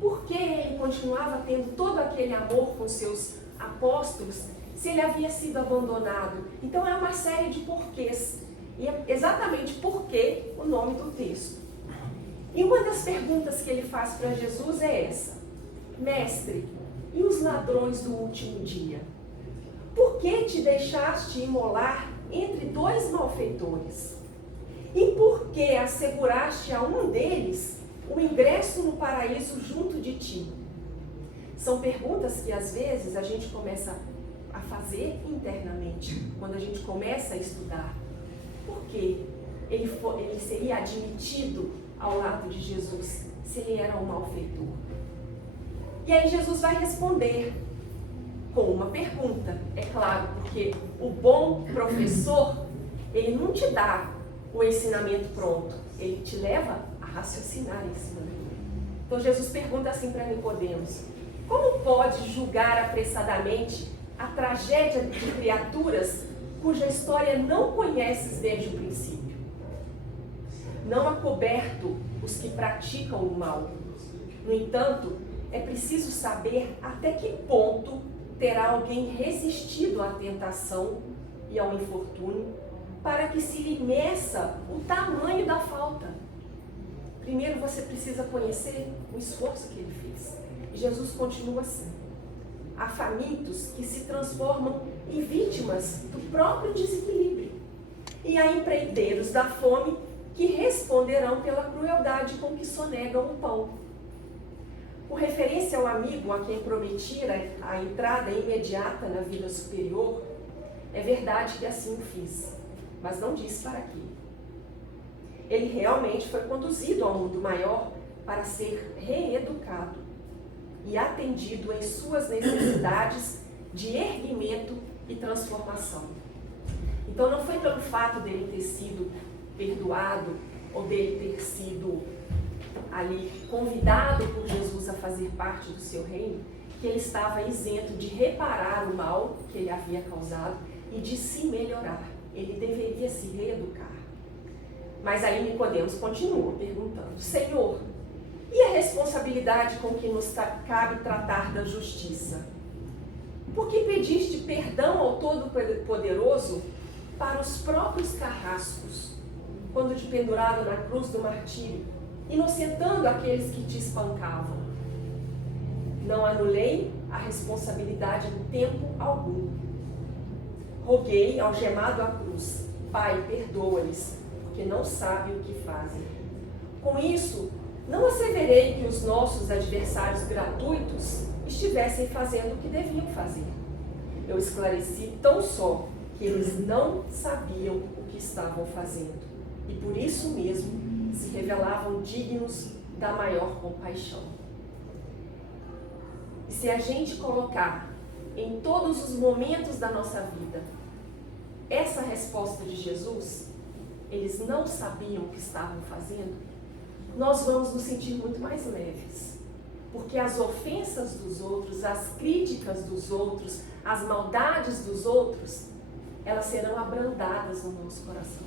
por que ele continuava tendo todo aquele amor com seus apóstolos, se ele havia sido abandonado? Então é uma série de porquês, e é exatamente porquê o nome do texto. E uma das perguntas que ele faz para Jesus é essa: Mestre, e os ladrões do último dia? Por que te deixaste imolar entre dois malfeitores? E por que asseguraste a um deles o ingresso no paraíso junto de ti? São perguntas que às vezes a gente começa a fazer internamente, quando a gente começa a estudar. Por que ele seria admitido ao lado de Jesus se ele era um malfeitor? E aí Jesus vai responder com uma pergunta, é claro, porque o bom professor, ele não te dá o ensinamento pronto, ele te leva a raciocinar em cima dele. Então Jesus pergunta assim para Nicodemos: como pode julgar apressadamente a tragédia de criaturas cuja história não conheces desde o princípio? Não há coberto os que praticam o mal. No entanto, é preciso saber até que ponto terá alguém resistido à tentação e ao infortúnio, para que se lhe meça o tamanho da falta. Primeiro você precisa conhecer o esforço que ele fez. E Jesus continua assim: há famintos que se transformam em vítimas do próprio desequilíbrio, e há empreiteiros da fome que responderão pela crueldade com que sonegam o pão. Com referência ao amigo a quem prometira a entrada imediata na vida superior, é verdade que assim o fiz, mas não disse para quê. Ele realmente foi conduzido ao mundo maior para ser reeducado e atendido em suas necessidades de erguimento e transformação. Então não foi pelo fato dele ter sido perdoado ou dele ter sido ali convidado por Jesus a fazer parte do seu reino, que ele estava isento de reparar o mal que ele havia causado e de se melhorar. Ele deveria se reeducar. Mas aí Nicodemos continua perguntando: Senhor, e a responsabilidade com que nos cabe tratar da justiça? Por que pediste perdão ao Todo-Poderoso para os próprios carrascos, quando te penduraram na cruz do martírio, inocentando aqueles que te espancavam? Não anulei a responsabilidade em tempo algum. Roguei, algemado à cruz: Pai, perdoa-lhes, porque não sabem o que fazem. Com isso, não asseverei que os nossos adversários gratuitos estivessem fazendo o que deviam fazer. Eu esclareci tão só que eles não sabiam o que estavam fazendo, e por isso mesmo se revelavam dignos da maior compaixão. E se a gente colocar em todos os momentos da nossa vida essa resposta de Jesus, eles não sabiam o que estavam fazendo, nós vamos nos sentir muito mais leves. Porque as ofensas dos outros, as críticas dos outros, as maldades dos outros, elas serão abrandadas no nosso coração.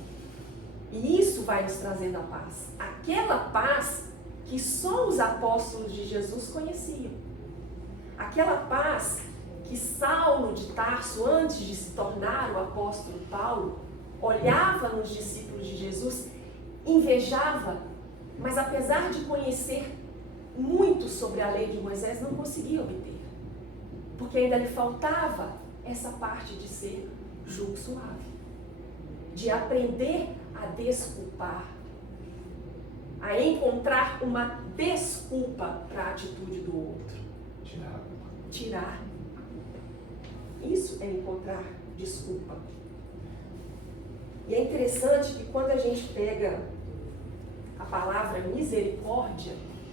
E isso vai nos trazendo a paz. Aquela paz que só os apóstolos de Jesus conheciam. Aquela paz que Saulo de Tarso, antes de se tornar o apóstolo Paulo, olhava nos discípulos de Jesus, invejava, mas apesar de conhecer muito sobre a lei de Moisés, não conseguia obter. Porque ainda lhe faltava essa parte de ser jugo suave, de aprender a desculpar, a encontrar uma desculpa para a atitude do outro. Tirar. Isso é encontrar desculpa. E é interessante que quando a gente pega a palavra misericórdia,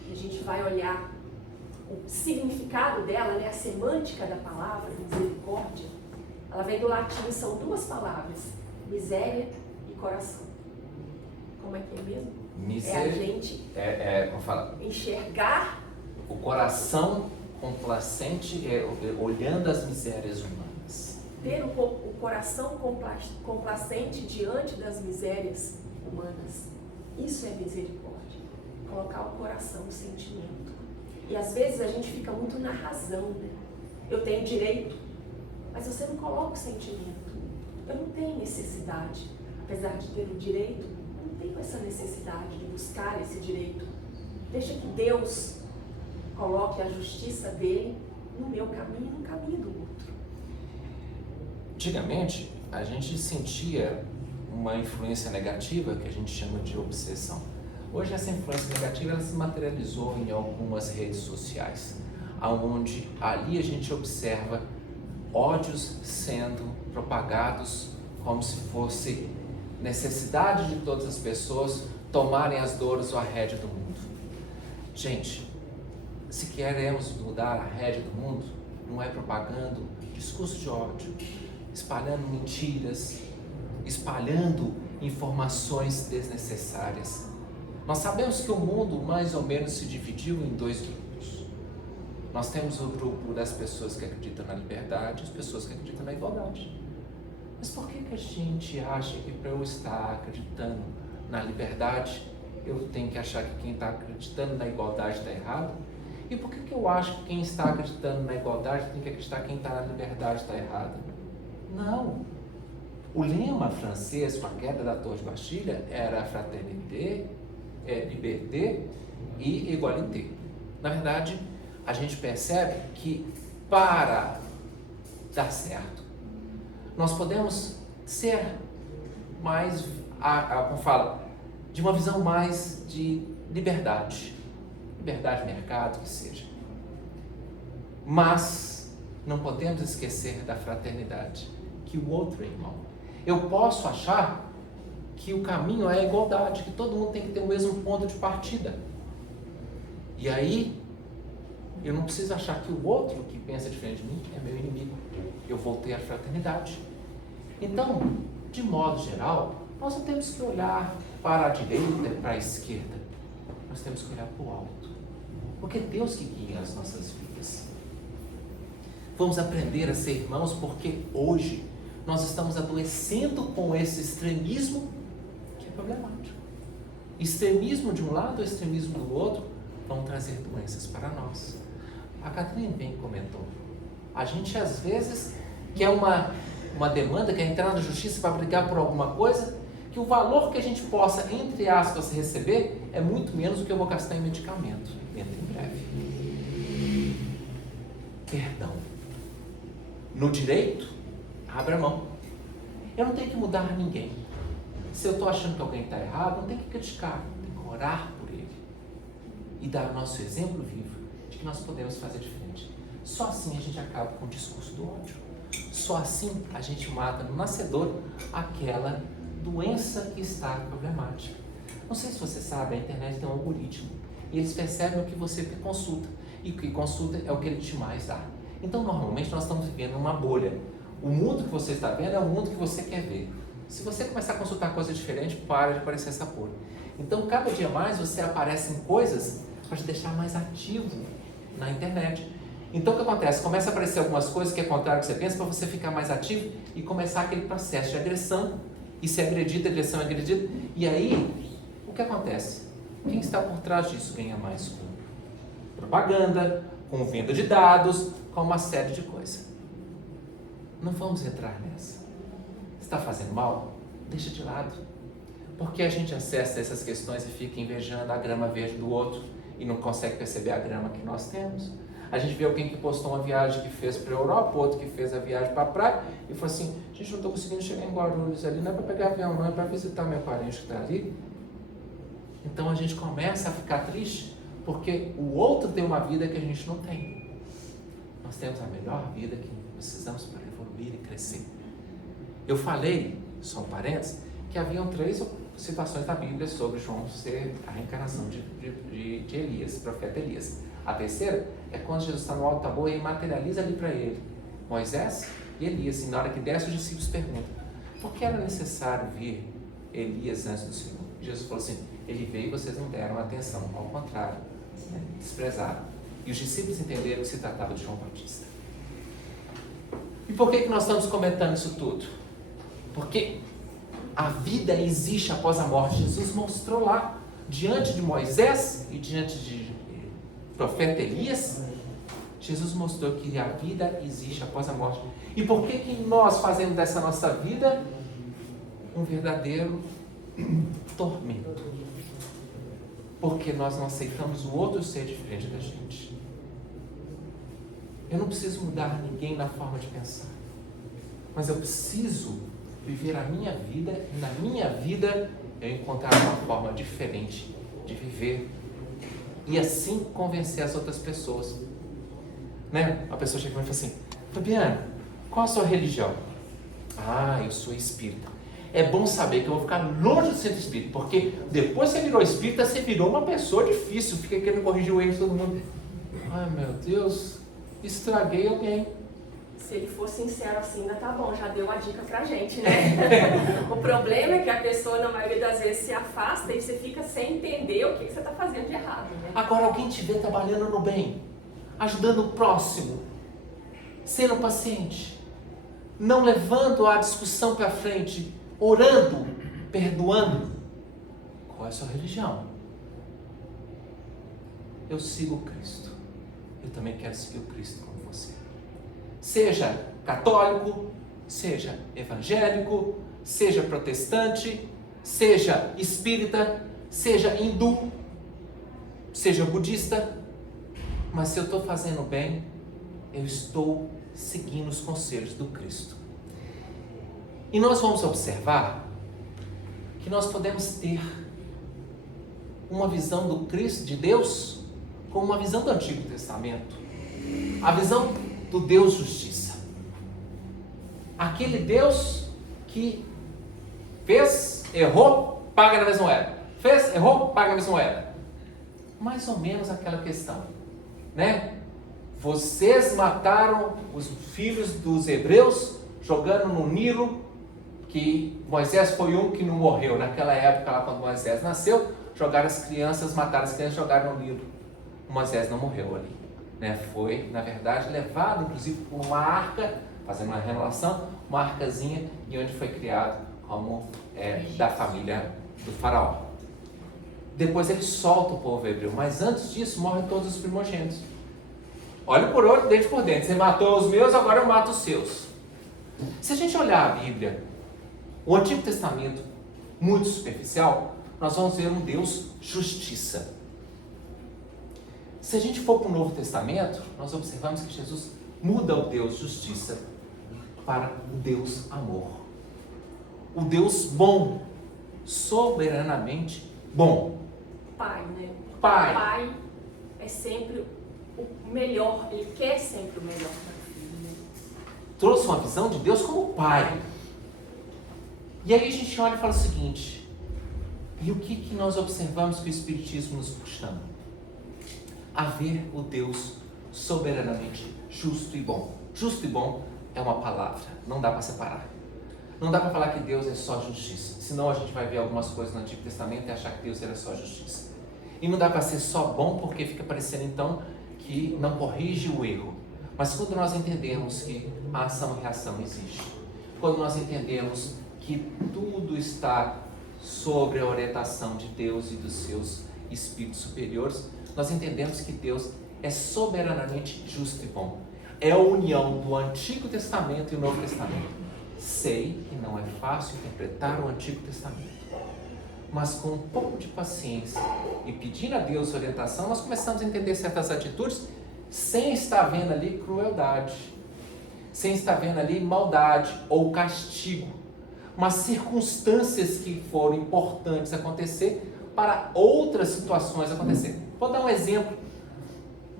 a gente vai olhar o significado dela, né, a semântica da palavra misericórdia, ela vem do latim, são duas palavras: miséria e coração. Como é que é mesmo? Miséria, é a gente como fala? Enxergar O coração complacente, olhando as misérias humanas. ter o coração complacente diante das misérias humanas. Isso é misericórdia. Colocar o coração, o sentimento. E às vezes a gente fica muito na razão, né? Eu tenho direito, mas você não coloca o sentimento. Eu não tenho necessidade, apesar de ter o direito, eu não tenho essa necessidade de buscar esse direito. Deixa que Deus coloque a justiça dele no meu caminho e no caminho do outro. Antigamente, a gente sentia uma influência negativa que a gente chama de obsessão. Hoje essa influência negativa ela se materializou em algumas redes sociais, onde ali a gente observa ódios sendo propagados como se fosse necessidade de todas as pessoas tomarem as dores ou a rédea do mundo. Gente, se queremos mudar a rédea do mundo, não é propagando discurso de ódio, espalhando mentiras, espalhando informações desnecessárias. Nós sabemos que o mundo mais ou menos se dividiu em dois grupos. Nós temos o grupo das pessoas que acreditam na liberdade e as pessoas que acreditam na igualdade. Mas por que a gente acha que para eu estar acreditando na liberdade, eu tenho que achar que quem está acreditando na igualdade está errado? E por que eu acho que quem está acreditando na igualdade tem que acreditar que quem está na liberdade está errado? Não. O lema francês com a queda da Torre de Bastilha era fraternité, liberté e égalité. Na verdade, a gente percebe que para dar certo, nós podemos ser mais, como fala, de uma visão mais de liberdade de mercado, que seja. Mas não podemos esquecer da fraternidade, que o outro é irmão. Eu posso achar que o caminho é a igualdade, que todo mundo tem que ter o mesmo ponto de partida. E aí, eu não preciso achar que o outro que pensa diferente de mim é meu inimigo. Eu vou ter a fraternidade. Então, de modo geral, nós não temos que olhar para a direita e para a esquerda. Nós temos que olhar para o alto. Porque é Deus que guia as nossas vidas. Vamos aprender a ser irmãos, porque hoje nós estamos adoecendo com esse extremismo que é problemático. Extremismo de um lado, extremismo do outro, vão trazer doenças para nós. A Catarina bem comentou. A gente às vezes quer uma demanda, quer entrar na justiça para brigar por alguma coisa, que o valor que a gente possa, entre aspas, receber é muito menos do que eu vou gastar em medicamento. Entra em breve. Perdão. No direito, abra mão. Eu não tenho que mudar ninguém. Se eu estou achando que alguém está errado, não tem que criticar, tem que orar por ele. E dar o nosso exemplo vivo de que nós podemos fazer diferente. Só assim a gente acaba com o discurso do ódio. Só assim a gente mata no nascedor aquela doença que está problemática. Não sei se você sabe, a internet tem um algoritmo. E eles percebem o que você consulta. E o que consulta é o que ele te mais dá. Então, normalmente, nós estamos vivendo numa bolha. O mundo que você está vendo é o mundo que você quer ver. Se você começar a consultar coisas diferentes, para de aparecer essa bolha. Então, cada dia mais você aparece em coisas para te deixar mais ativo na internet. Então, o que acontece? Começa a aparecer algumas coisas que é contrário ao que você pensa para você ficar mais ativo e começar aquele processo de agressão. E ser agredido, agressão, agredido. E aí, o que acontece? Quem está por trás disso ganha mais com propaganda, com venda de dados, com uma série de coisas. Não vamos entrar nessa. Está fazendo mal? Deixa de lado. Porque a gente acessa essas questões e fica invejando a grama verde do outro e não consegue perceber a grama que nós temos. A gente vê alguém que postou uma viagem que fez para a Europa, outro que fez a viagem para a praia e falou assim, gente, não estou conseguindo chegar em Guarulhos ali, não é para pegar avião, não é para visitar meu parente que está ali. Então a gente começa a ficar triste porque o outro tem uma vida que a gente não tem. Nós temos a melhor vida que precisamos para evoluir e crescer. Eu falei, só um parênteses, que haviam 3 situações da Bíblia sobre João ser a reencarnação de Elias, profeta Elias. A terceira é quando Jesus está no alto da boa e materializa ali para ele Moisés e Elias. E na hora que desce, os discípulos perguntam, por que era necessário vir Elias antes do Senhor? E Jesus falou assim, ele veio e vocês não deram atenção, ao contrário, desprezaram. E os discípulos entenderam que se tratava de João Batista. E por que nós estamos comentando isso tudo? Porque a vida existe após a morte. Jesus mostrou lá, diante de Moisés e diante de profeta Elias, Jesus mostrou que a vida existe após a morte. E por que nós fazemos dessa nossa vida um verdadeiro tormento? Porque nós não aceitamos o outro ser diferente da gente. Eu não preciso mudar ninguém na forma de pensar, mas eu preciso viver a minha vida, e na minha vida eu encontrar uma forma diferente de viver e assim convencer as outras pessoas. Né? A pessoa chega e fala assim: Fabiana, qual a sua religião? Ah, eu sou espírita. É bom saber que eu vou ficar longe de ser espírita, porque depois que você virou espírita, você virou uma pessoa difícil, fica querendo corrigir o erro de todo mundo. Ai meu Deus, estraguei alguém. Se ele for sincero assim, ainda tá bom, já deu uma dica pra gente, né? O problema é que a pessoa, na maioria das vezes, se afasta e você fica sem entender o que você tá fazendo de errado, né? Agora alguém te vê trabalhando no bem, ajudando o próximo, sendo paciente, não levando a discussão para frente, orando, perdoando. Qual é a sua religião? Eu sigo Cristo. Eu também quero seguir o Cristo como você. Seja católico, seja evangélico, seja protestante, seja espírita, seja hindu, seja budista. Mas se eu estou fazendo bem, eu estou seguindo os conselhos do Cristo. E nós vamos observar que nós podemos ter uma visão do Cristo, de Deus, como uma visão do Antigo Testamento. A visão do Deus Justiça. Aquele Deus que fez, errou, paga na mesma moeda. Fez, errou, paga na mesma moeda. Mais ou menos aquela questão, né? Vocês mataram os filhos dos hebreus jogando no Nilo, que Moisés foi um que não morreu. Naquela época, lá quando Moisés nasceu, jogaram as crianças, mataram as crianças e jogaram no Nilo. Moisés não morreu ali, né? Foi, na verdade, levado, inclusive, por uma arca, fazendo uma relação, uma arcazinha, e onde foi criado como da família do faraó. Depois ele solta o povo hebreu, mas antes disso morrem todos os primogênitos. Olha por olho, dente por dente. Você matou os meus, agora eu mato os seus. Se a gente olhar a Bíblia, o Antigo Testamento, muito superficial, nós vamos ver um Deus justiça. Se a gente for para o Novo Testamento, nós observamos que Jesus muda o Deus justiça para o Deus amor. O Deus bom, soberanamente bom. Pai, né? Pai. Pai é sempre o melhor, ele quer sempre o melhor para o filho, né? Trouxe uma visão de Deus como Pai. E aí a gente olha e fala o seguinte: e o que nós observamos que o Espiritismo nos chama? A ver o Deus soberanamente justo e bom. Justo e bom é uma palavra, não dá para separar. Não dá para falar que Deus é só justiça, senão a gente vai ver algumas coisas no Antigo Testamento e achar que Deus era só justiça. E não dá para ser só bom, porque fica parecendo então que não corrige o erro. Mas quando nós entendemos que a ação e reação existe, quando nós entendemos que tudo está sobre a orientação de Deus e dos seus espíritos superiores, nós entendemos que Deus é soberanamente justo e bom. É a união do Antigo Testamento e o Novo Testamento. Sei que não é fácil interpretar o Antigo Testamento, mas com um pouco de paciência e pedindo a Deus orientação, nós começamos a entender certas atitudes sem estar vendo ali crueldade, sem estar vendo ali maldade ou castigo, mas circunstâncias que foram importantes acontecer para outras situações acontecer. Vou dar um exemplo.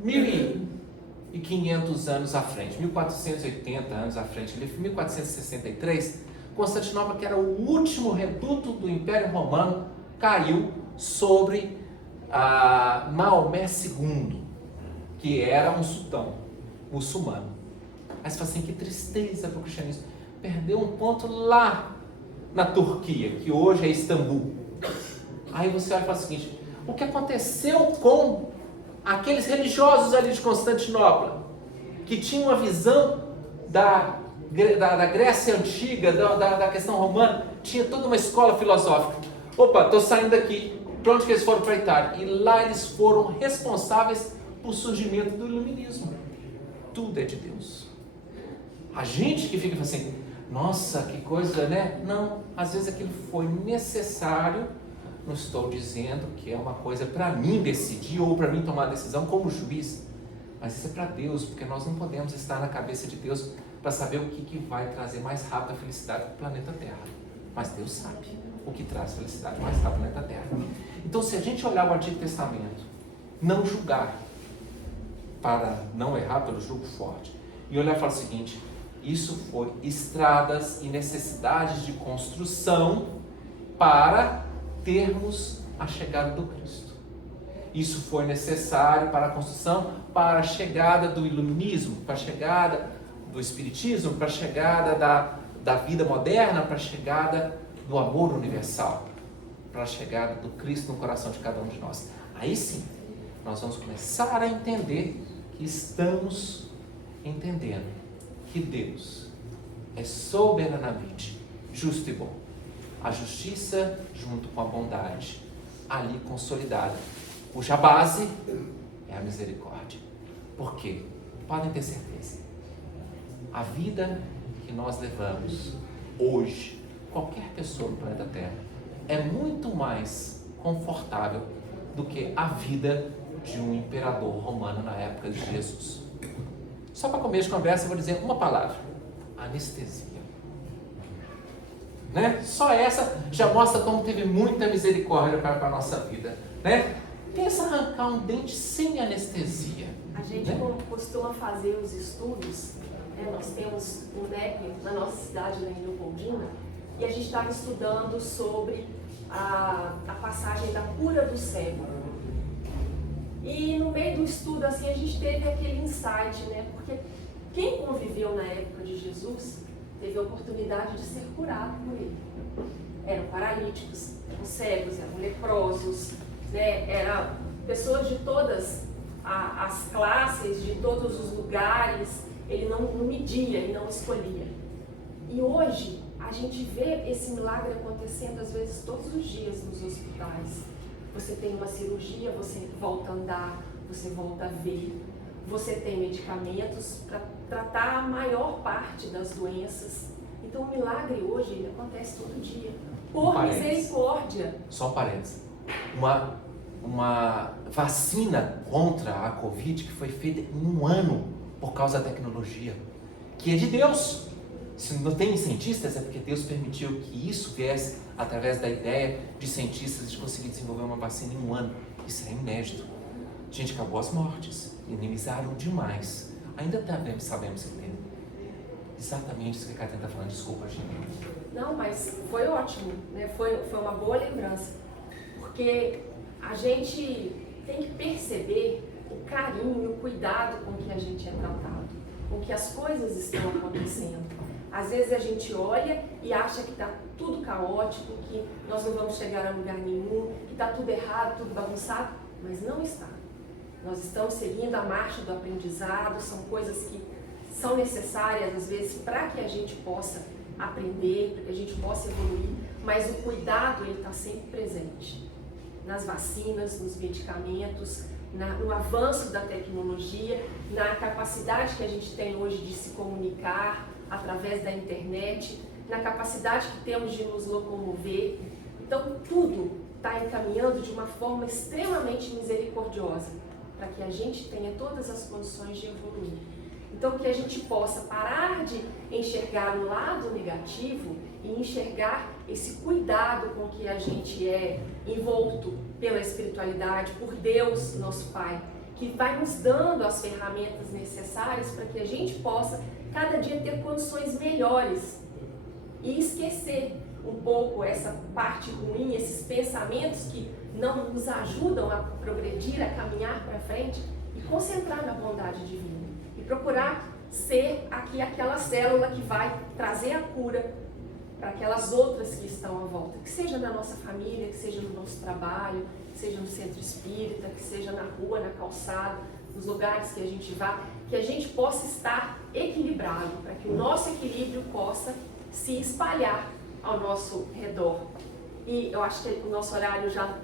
1500 anos à frente, 1480 anos à frente, 1463, Constantinopla, que era o último reduto do Império Romano, caiu sobre Maomé II, que era um sultão muçulmano. Aí você fala assim: que tristeza para o cristianismo. Perdeu um ponto lá na Turquia, que hoje é Istambul. Aí você olha e fala o seguinte: o que aconteceu com aqueles religiosos ali de Constantinopla, que tinham uma visão da Grécia Antiga, da questão romana, tinha toda uma escola filosófica. Opa, estou saindo daqui. Para onde que eles foram? Para a Itália. E lá eles foram responsáveis por surgimento do iluminismo. Tudo é de Deus. A gente que fica assim, nossa, que coisa, né? Não, às vezes aquilo foi necessário. Não estou dizendo que é uma coisa para mim decidir ou para mim tomar a decisão como juiz, mas isso é para Deus, porque nós não podemos estar na cabeça de Deus para saber o que vai trazer mais rápido a felicidade para o planeta Terra. Mas Deus sabe o que traz felicidade mais rápido para o planeta Terra. Então, se a gente olhar o Antigo Testamento, não julgar, para não errar pelo julgo forte, e olhar e falar o seguinte: isso foi estradas e necessidades de construção para termos a chegada do Cristo. Isso foi necessário para a construção, para a chegada do iluminismo, para a chegada do espiritismo, para a chegada da vida moderna, para a chegada do amor universal, para a chegada do Cristo no coração de cada um de nós. Aí sim, nós vamos começar a entender que estamos entendendo que Deus é soberanamente justo e bom. A justiça junto com a bondade, ali consolidada, cuja base é a misericórdia. Por quê? Podem ter certeza, a vida que nós levamos hoje, qualquer pessoa no planeta Terra, é muito mais confortável do que a vida de um imperador romano na época de Jesus. Só para começo de conversa eu vou dizer uma palavra: anestesia. Né? Só essa já mostra como teve muita misericórdia para a nossa vida. Né? Pensa arrancar um dente sem anestesia. A gente costuma fazer os estudos, né? Nós temos um NEP na nossa cidade, em Leopoldina, e a gente estava estudando sobre a passagem da cura do cego. E no meio do estudo, assim, a gente teve aquele insight, né? Porque quem conviveu na época de Jesus teve a oportunidade de ser curado por ele. Eram paralíticos, eram cegos, eram leprosos, né? Eram pessoas de todas as classes, de todos os lugares. Ele não media e não escolhia. E hoje a gente vê esse milagre acontecendo às vezes todos os dias nos hospitais. Você tem uma cirurgia, você volta a andar, você volta a ver. Você tem medicamentos para tratar a maior parte das doenças. Então o milagre hoje ele acontece todo dia. Por misericórdia. Só um parênteses. Uma vacina contra a Covid que foi feita em 1 ano por causa da tecnologia, que é de Deus. Se não tem cientistas, é porque Deus permitiu que isso viesse através da ideia de cientistas de conseguir desenvolver uma vacina em 1 ano. Isso é inédito. Gente, acabou as mortes. Minimizaram demais. Ainda sabemos que tem exatamente isso que a Catarina está falando. Desculpa, gente. Não, mas foi ótimo, né? Foi uma boa lembrança. Porque a gente tem que perceber o carinho, o cuidado com que a gente é tratado, com que as coisas estão acontecendo. Às vezes a gente olha e acha que está tudo caótico, que nós não vamos chegar a lugar nenhum, que está tudo errado, tudo bagunçado, mas não está. Nós estamos seguindo a marcha do aprendizado, são coisas que são necessárias às vezes para que a gente possa aprender, para que a gente possa evoluir, mas o cuidado ele está sempre presente. Nas vacinas, nos medicamentos, no avanço da tecnologia, na capacidade que a gente tem hoje de se comunicar através da internet, na capacidade que temos de nos locomover. Então, tudo está encaminhando de uma forma extremamente misericordiosa, para que a gente tenha todas as condições de evoluir. Então, que a gente possa parar de enxergar o lado negativo e enxergar esse cuidado com que a gente é envolto pela espiritualidade, por Deus, nosso Pai, que vai nos dando as ferramentas necessárias para que a gente possa cada dia ter condições melhores e esquecer um pouco essa parte ruim, esses pensamentos que não nos ajudam a progredir, a caminhar para frente e concentrar na bondade divina e procurar ser aqui aquela célula que vai trazer a cura para aquelas outras que estão à volta, que seja na nossa família, que seja no nosso trabalho, que seja no centro espírita, que seja na rua, na calçada, nos lugares que a gente vá, que a gente possa estar equilibrado, para que o nosso equilíbrio possa se espalhar ao nosso redor. E eu acho que o nosso horário já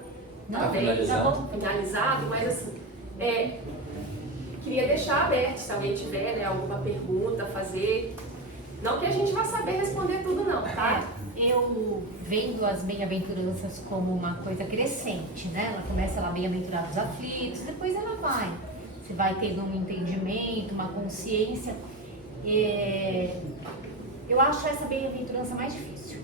Tá finalizado, mas assim, queria deixar aberto, se alguém tiver, né, alguma pergunta a fazer. Não que a gente vá saber responder tudo não, tá? Eu vendo as bem-aventuranças como uma coisa crescente, né? Ela começa lá bem-aventurados aflitos, depois ela vai. Você vai tendo um entendimento, uma consciência. Eu acho essa bem-aventurança mais difícil.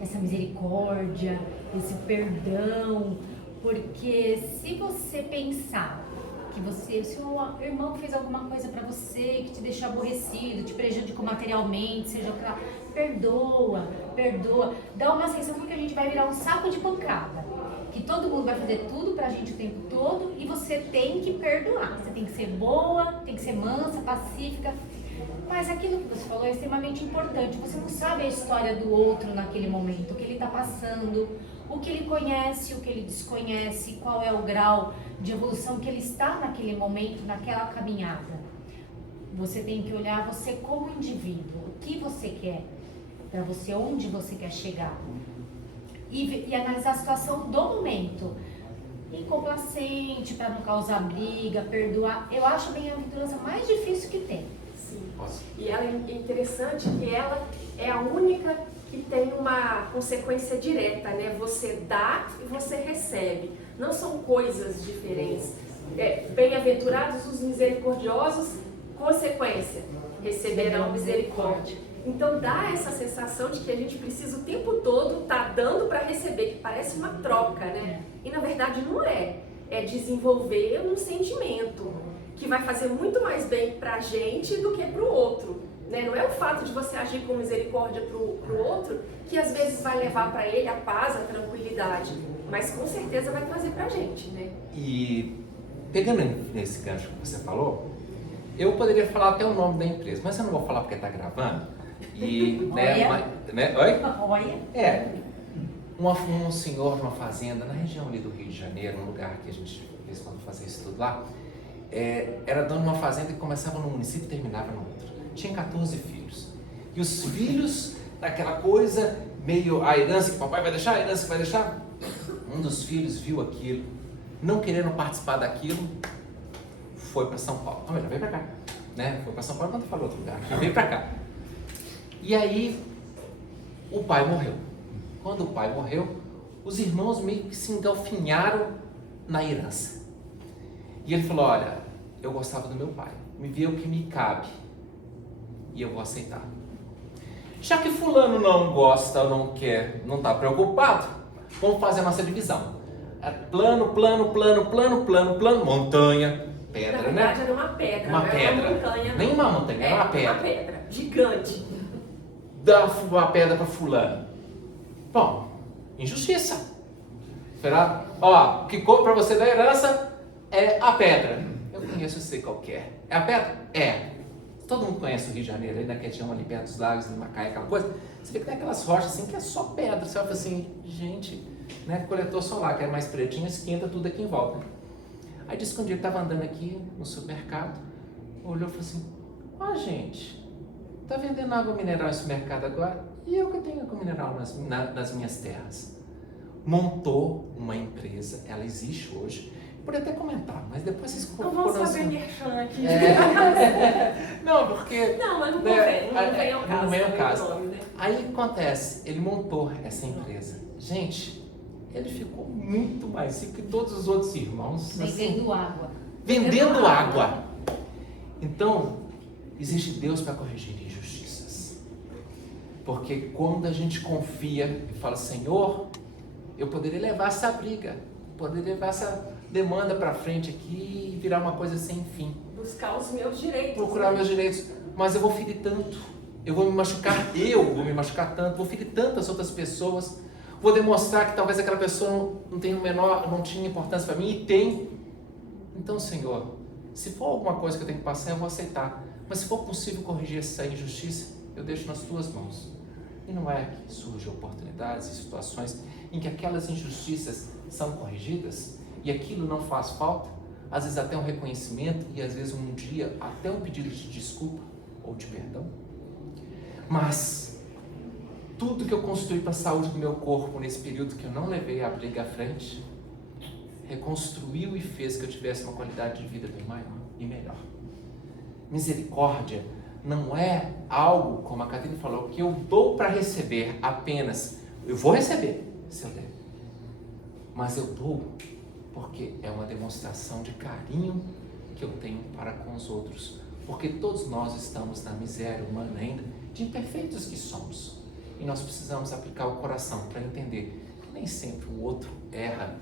Essa misericórdia, esse perdão, porque se você pensar que o seu irmão fez alguma coisa pra você que te deixou aborrecido, te prejudicou materialmente, seja pra... perdoa, dá uma sensação que a gente vai virar um saco de pancada, que todo mundo vai fazer tudo pra gente o tempo todo e você tem que perdoar, você tem que ser boa, tem que ser mansa, pacífica. Mas aquilo que você falou é extremamente importante. Você não sabe a história do outro naquele momento, o que ele está passando, o que ele conhece, o que ele desconhece, qual é o grau de evolução que ele está naquele momento, naquela caminhada. Você tem que olhar você como indivíduo, o que você quer para você, onde você quer chegar. E analisar a situação do momento. Incomplacente, para não causar briga, perdoar. Eu acho a bem-aventurança mais difícil que tem. E ela é interessante que ela é a única que tem uma consequência direta, né? Você dá e você recebe. Não são coisas diferentes. Bem-aventurados os misericordiosos, consequência, receberão misericórdia. Então dá essa sensação de que a gente precisa o tempo todo estar dando para receber, que parece uma troca, né? E na verdade não é. É desenvolver um sentimento que vai fazer muito mais bem para a gente do que para o outro, né? Não é o fato de você agir com misericórdia para o outro que às vezes vai levar para ele a paz, a tranquilidade, mas com certeza vai trazer para a gente, né? E pegando nesse gancho que você falou, eu poderia falar até o nome da empresa, mas eu não vou falar porque está gravando. E, um senhor de uma fazenda na região ali do Rio de Janeiro, um lugar que a gente fez quando fazia isso tudo lá, era dono de uma fazenda que começava num município e terminava no outro. Tinha 14 filhos. E os filhos, daquela coisa, meio a herança que o papai vai deixar, a herança que vai deixar. Um dos filhos viu aquilo, não querendo participar daquilo, foi para São Paulo. Não, veio para cá. Né? Foi para São Paulo, quando falou outro lugar, veio para cá. E aí, o pai morreu. Quando o pai morreu, os irmãos meio que se engalfinharam na herança. E ele falou, olha, eu gostava do meu pai, me vê o que me cabe e eu vou aceitar. Já que fulano não gosta, não quer, não está preocupado, vamos fazer a nossa divisão. Plano, montanha, pedra, na verdade, era uma pedra, uma não pedra. era uma montanha. Nem uma montanha, era uma pedra. Uma pedra, gigante. Dá uma pedra para fulano. Bom, injustiça. Será? Ó, o que compra para você da herança é a pedra. Eu conheço, eu sei qual que é. É a pedra? É. Todo mundo conhece o Rio de Janeiro, aí na região ali perto dos lagos, em Macaé, aquela coisa. Você vê que tem aquelas rochas assim que é só pedra. Você fala assim, gente, né? Coletor solar, que é mais pretinho, esquenta tudo aqui em volta. Aí disse que um dia ele estava andando aqui no supermercado, olhou e falou assim, ó gente, tá vendendo água mineral nesse mercado agora? E eu que tenho água mineral nas minhas terras. Montou uma empresa, ela existe hoje. Podia até comentar, mas depois vocês Não vamos fazer merchan aqui. Não, porque... Não, mas não vem ao caso. Não vem ao caso. Nome, né? Aí acontece, ele montou essa empresa. Gente, ele ficou muito mais rico que todos os outros irmãos. Vendendo água. Vendendo água. Então, existe Deus para corrigir injustiças. Porque quando a gente confia e fala, Senhor, eu poderia levar essa briga, poderia levar essa demanda para frente aqui e virar uma coisa sem fim. Buscar os meus direitos. Procurar meus direitos, mas eu vou ferir tanto, eu vou me machucar tanto, vou ferir tantas outras pessoas, vou demonstrar que talvez aquela pessoa não tinha importância para mim e tem. Então, Senhor, se for alguma coisa que eu tenho que passar, eu vou aceitar. Mas se for possível corrigir essa injustiça, eu deixo nas tuas mãos. E não é que surgem oportunidades e situações em que aquelas injustiças são corrigidas e aquilo não faz falta, às vezes até um reconhecimento e às vezes um dia até um pedido de desculpa ou de perdão. Mas tudo que eu construí para a saúde do meu corpo nesse período que eu não levei a briga à frente, reconstruiu e fez que eu tivesse uma qualidade de vida bem maior e melhor. Misericórdia não é algo, como a Catarina falou, que eu dou para receber apenas. Eu vou receber, se eu der. Mas eu dou porque é uma demonstração de carinho que eu tenho para com os outros. Porque todos nós estamos na miséria humana ainda, de imperfeitos que somos. E nós precisamos aplicar o coração para entender que nem sempre o outro erra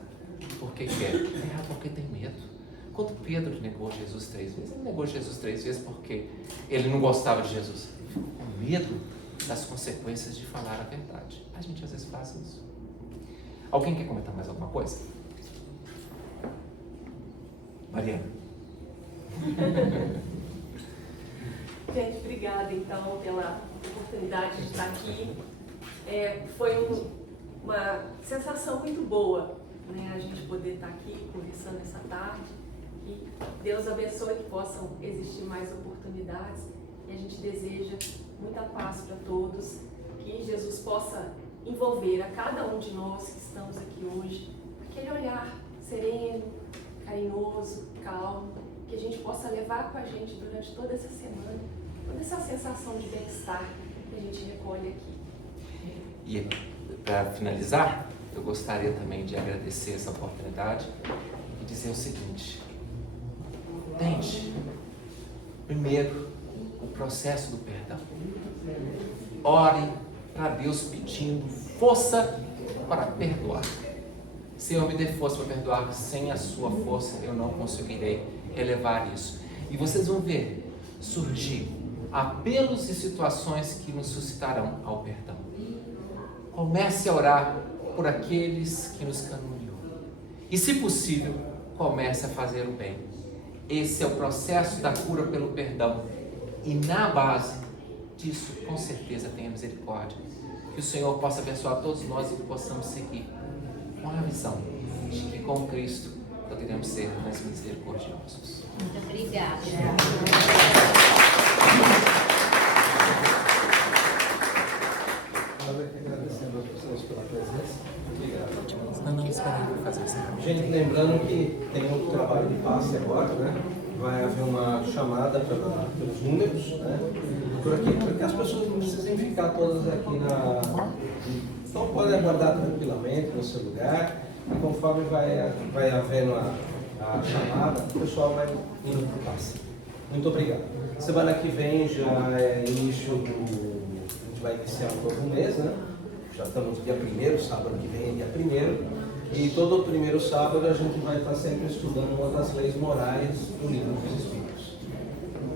porque quer. Erra porque tem medo. Quando Pedro negou Jesus 3 vezes, ele negou Jesus 3 vezes porque ele não gostava de Jesus. Ele ficou com medo das consequências de falar a verdade. A gente às vezes faz isso. Alguém quer comentar mais alguma coisa? Mariana. Gente, obrigada então pela oportunidade de estar aqui. Foi uma sensação muito boa, né, a gente poder estar aqui conversando essa tarde. E Deus abençoe que possam existir mais oportunidades. E a gente deseja muita paz para todos, que Jesus possa envolver a cada um de nós que estamos aqui hoje, aquele olhar sereno, carinhoso, calmo, que a gente possa levar com a gente durante toda essa semana, toda essa sensação de bem-estar que a gente recolhe aqui. E para finalizar, eu gostaria também de agradecer essa oportunidade e dizer o seguinte: tente, primeiro, o processo do perdão. Ore para Deus pedindo força para perdoar. Senhor, me dê força para perdoar, sem a sua força eu não conseguirei relevar isso. E vocês vão ver surgir apelos e situações que nos suscitarão ao perdão. Comece a orar por aqueles que nos caluniam. E, se possível, comece a fazer o bem. Esse é o processo da cura pelo perdão. E na base disso, com certeza, tenha misericórdia. Que o Senhor possa abençoar todos nós e que possamos seguir com a visão de que com Cristo poderemos ser mais misericordiosos. Muito obrigada. Nós agradecemos a vocês pela presença. Obrigado. Não esperei fazer isso. Gente, lembrando que tem outro trabalho de passe agora, né? Vai haver uma chamada pelos números, né? Por aqui, para que as pessoas não precisem ficar todas aqui Então podem aguardar tranquilamente no seu lugar, e conforme vai havendo a chamada, o pessoal vai indo para o passe. Muito obrigado. Semana que vem já é início do... A gente vai iniciar um novo mês, né? Já estamos no dia 1º, sábado que vem é dia 1º. E todo o primeiro sábado a gente vai estar sempre estudando uma das leis morais do Livro dos Espíritos.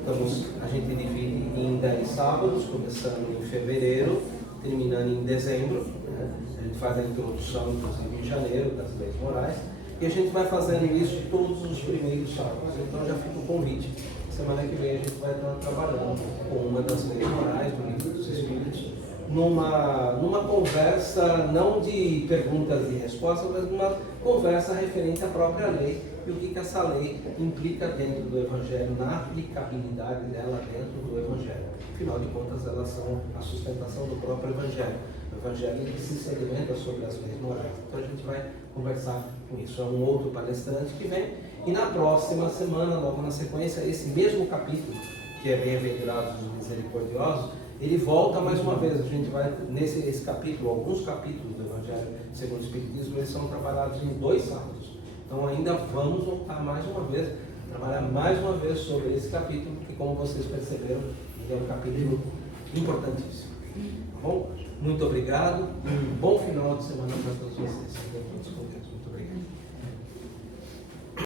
Então a gente divide em 10 sábados, começando em fevereiro, terminando em dezembro. Né? A gente faz a introdução, inclusive em janeiro, das leis morais. E a gente vai fazendo isso todos os primeiros sábados. Então já fica o convite. Semana que vem a gente vai estar trabalhando com uma das leis morais do Livro dos Espíritos, numa conversa não de perguntas e respostas, mas numa conversa referente à própria lei e o que essa lei implica dentro do Evangelho, na aplicabilidade dela dentro do Evangelho. Afinal de contas, elas são a sustentação do próprio Evangelho. O Evangelho ele se sedimenta sobre as leis morais. Então a gente vai conversar com isso. É um outro palestrante que vem. E na próxima semana, logo na sequência, esse mesmo capítulo, que é Bem-aventurados os Misericordiosos, ele volta mais uma vez. A gente vai, nesse capítulo, alguns capítulos do Evangelho segundo o Espiritismo, eles são trabalhados em 2 sábados. Então ainda vamos voltar mais uma vez, trabalhar mais uma vez sobre esse capítulo, que, como vocês perceberam, é um capítulo importantíssimo. Tá bom? Muito obrigado e um bom final de semana para todos vocês. Muito obrigado.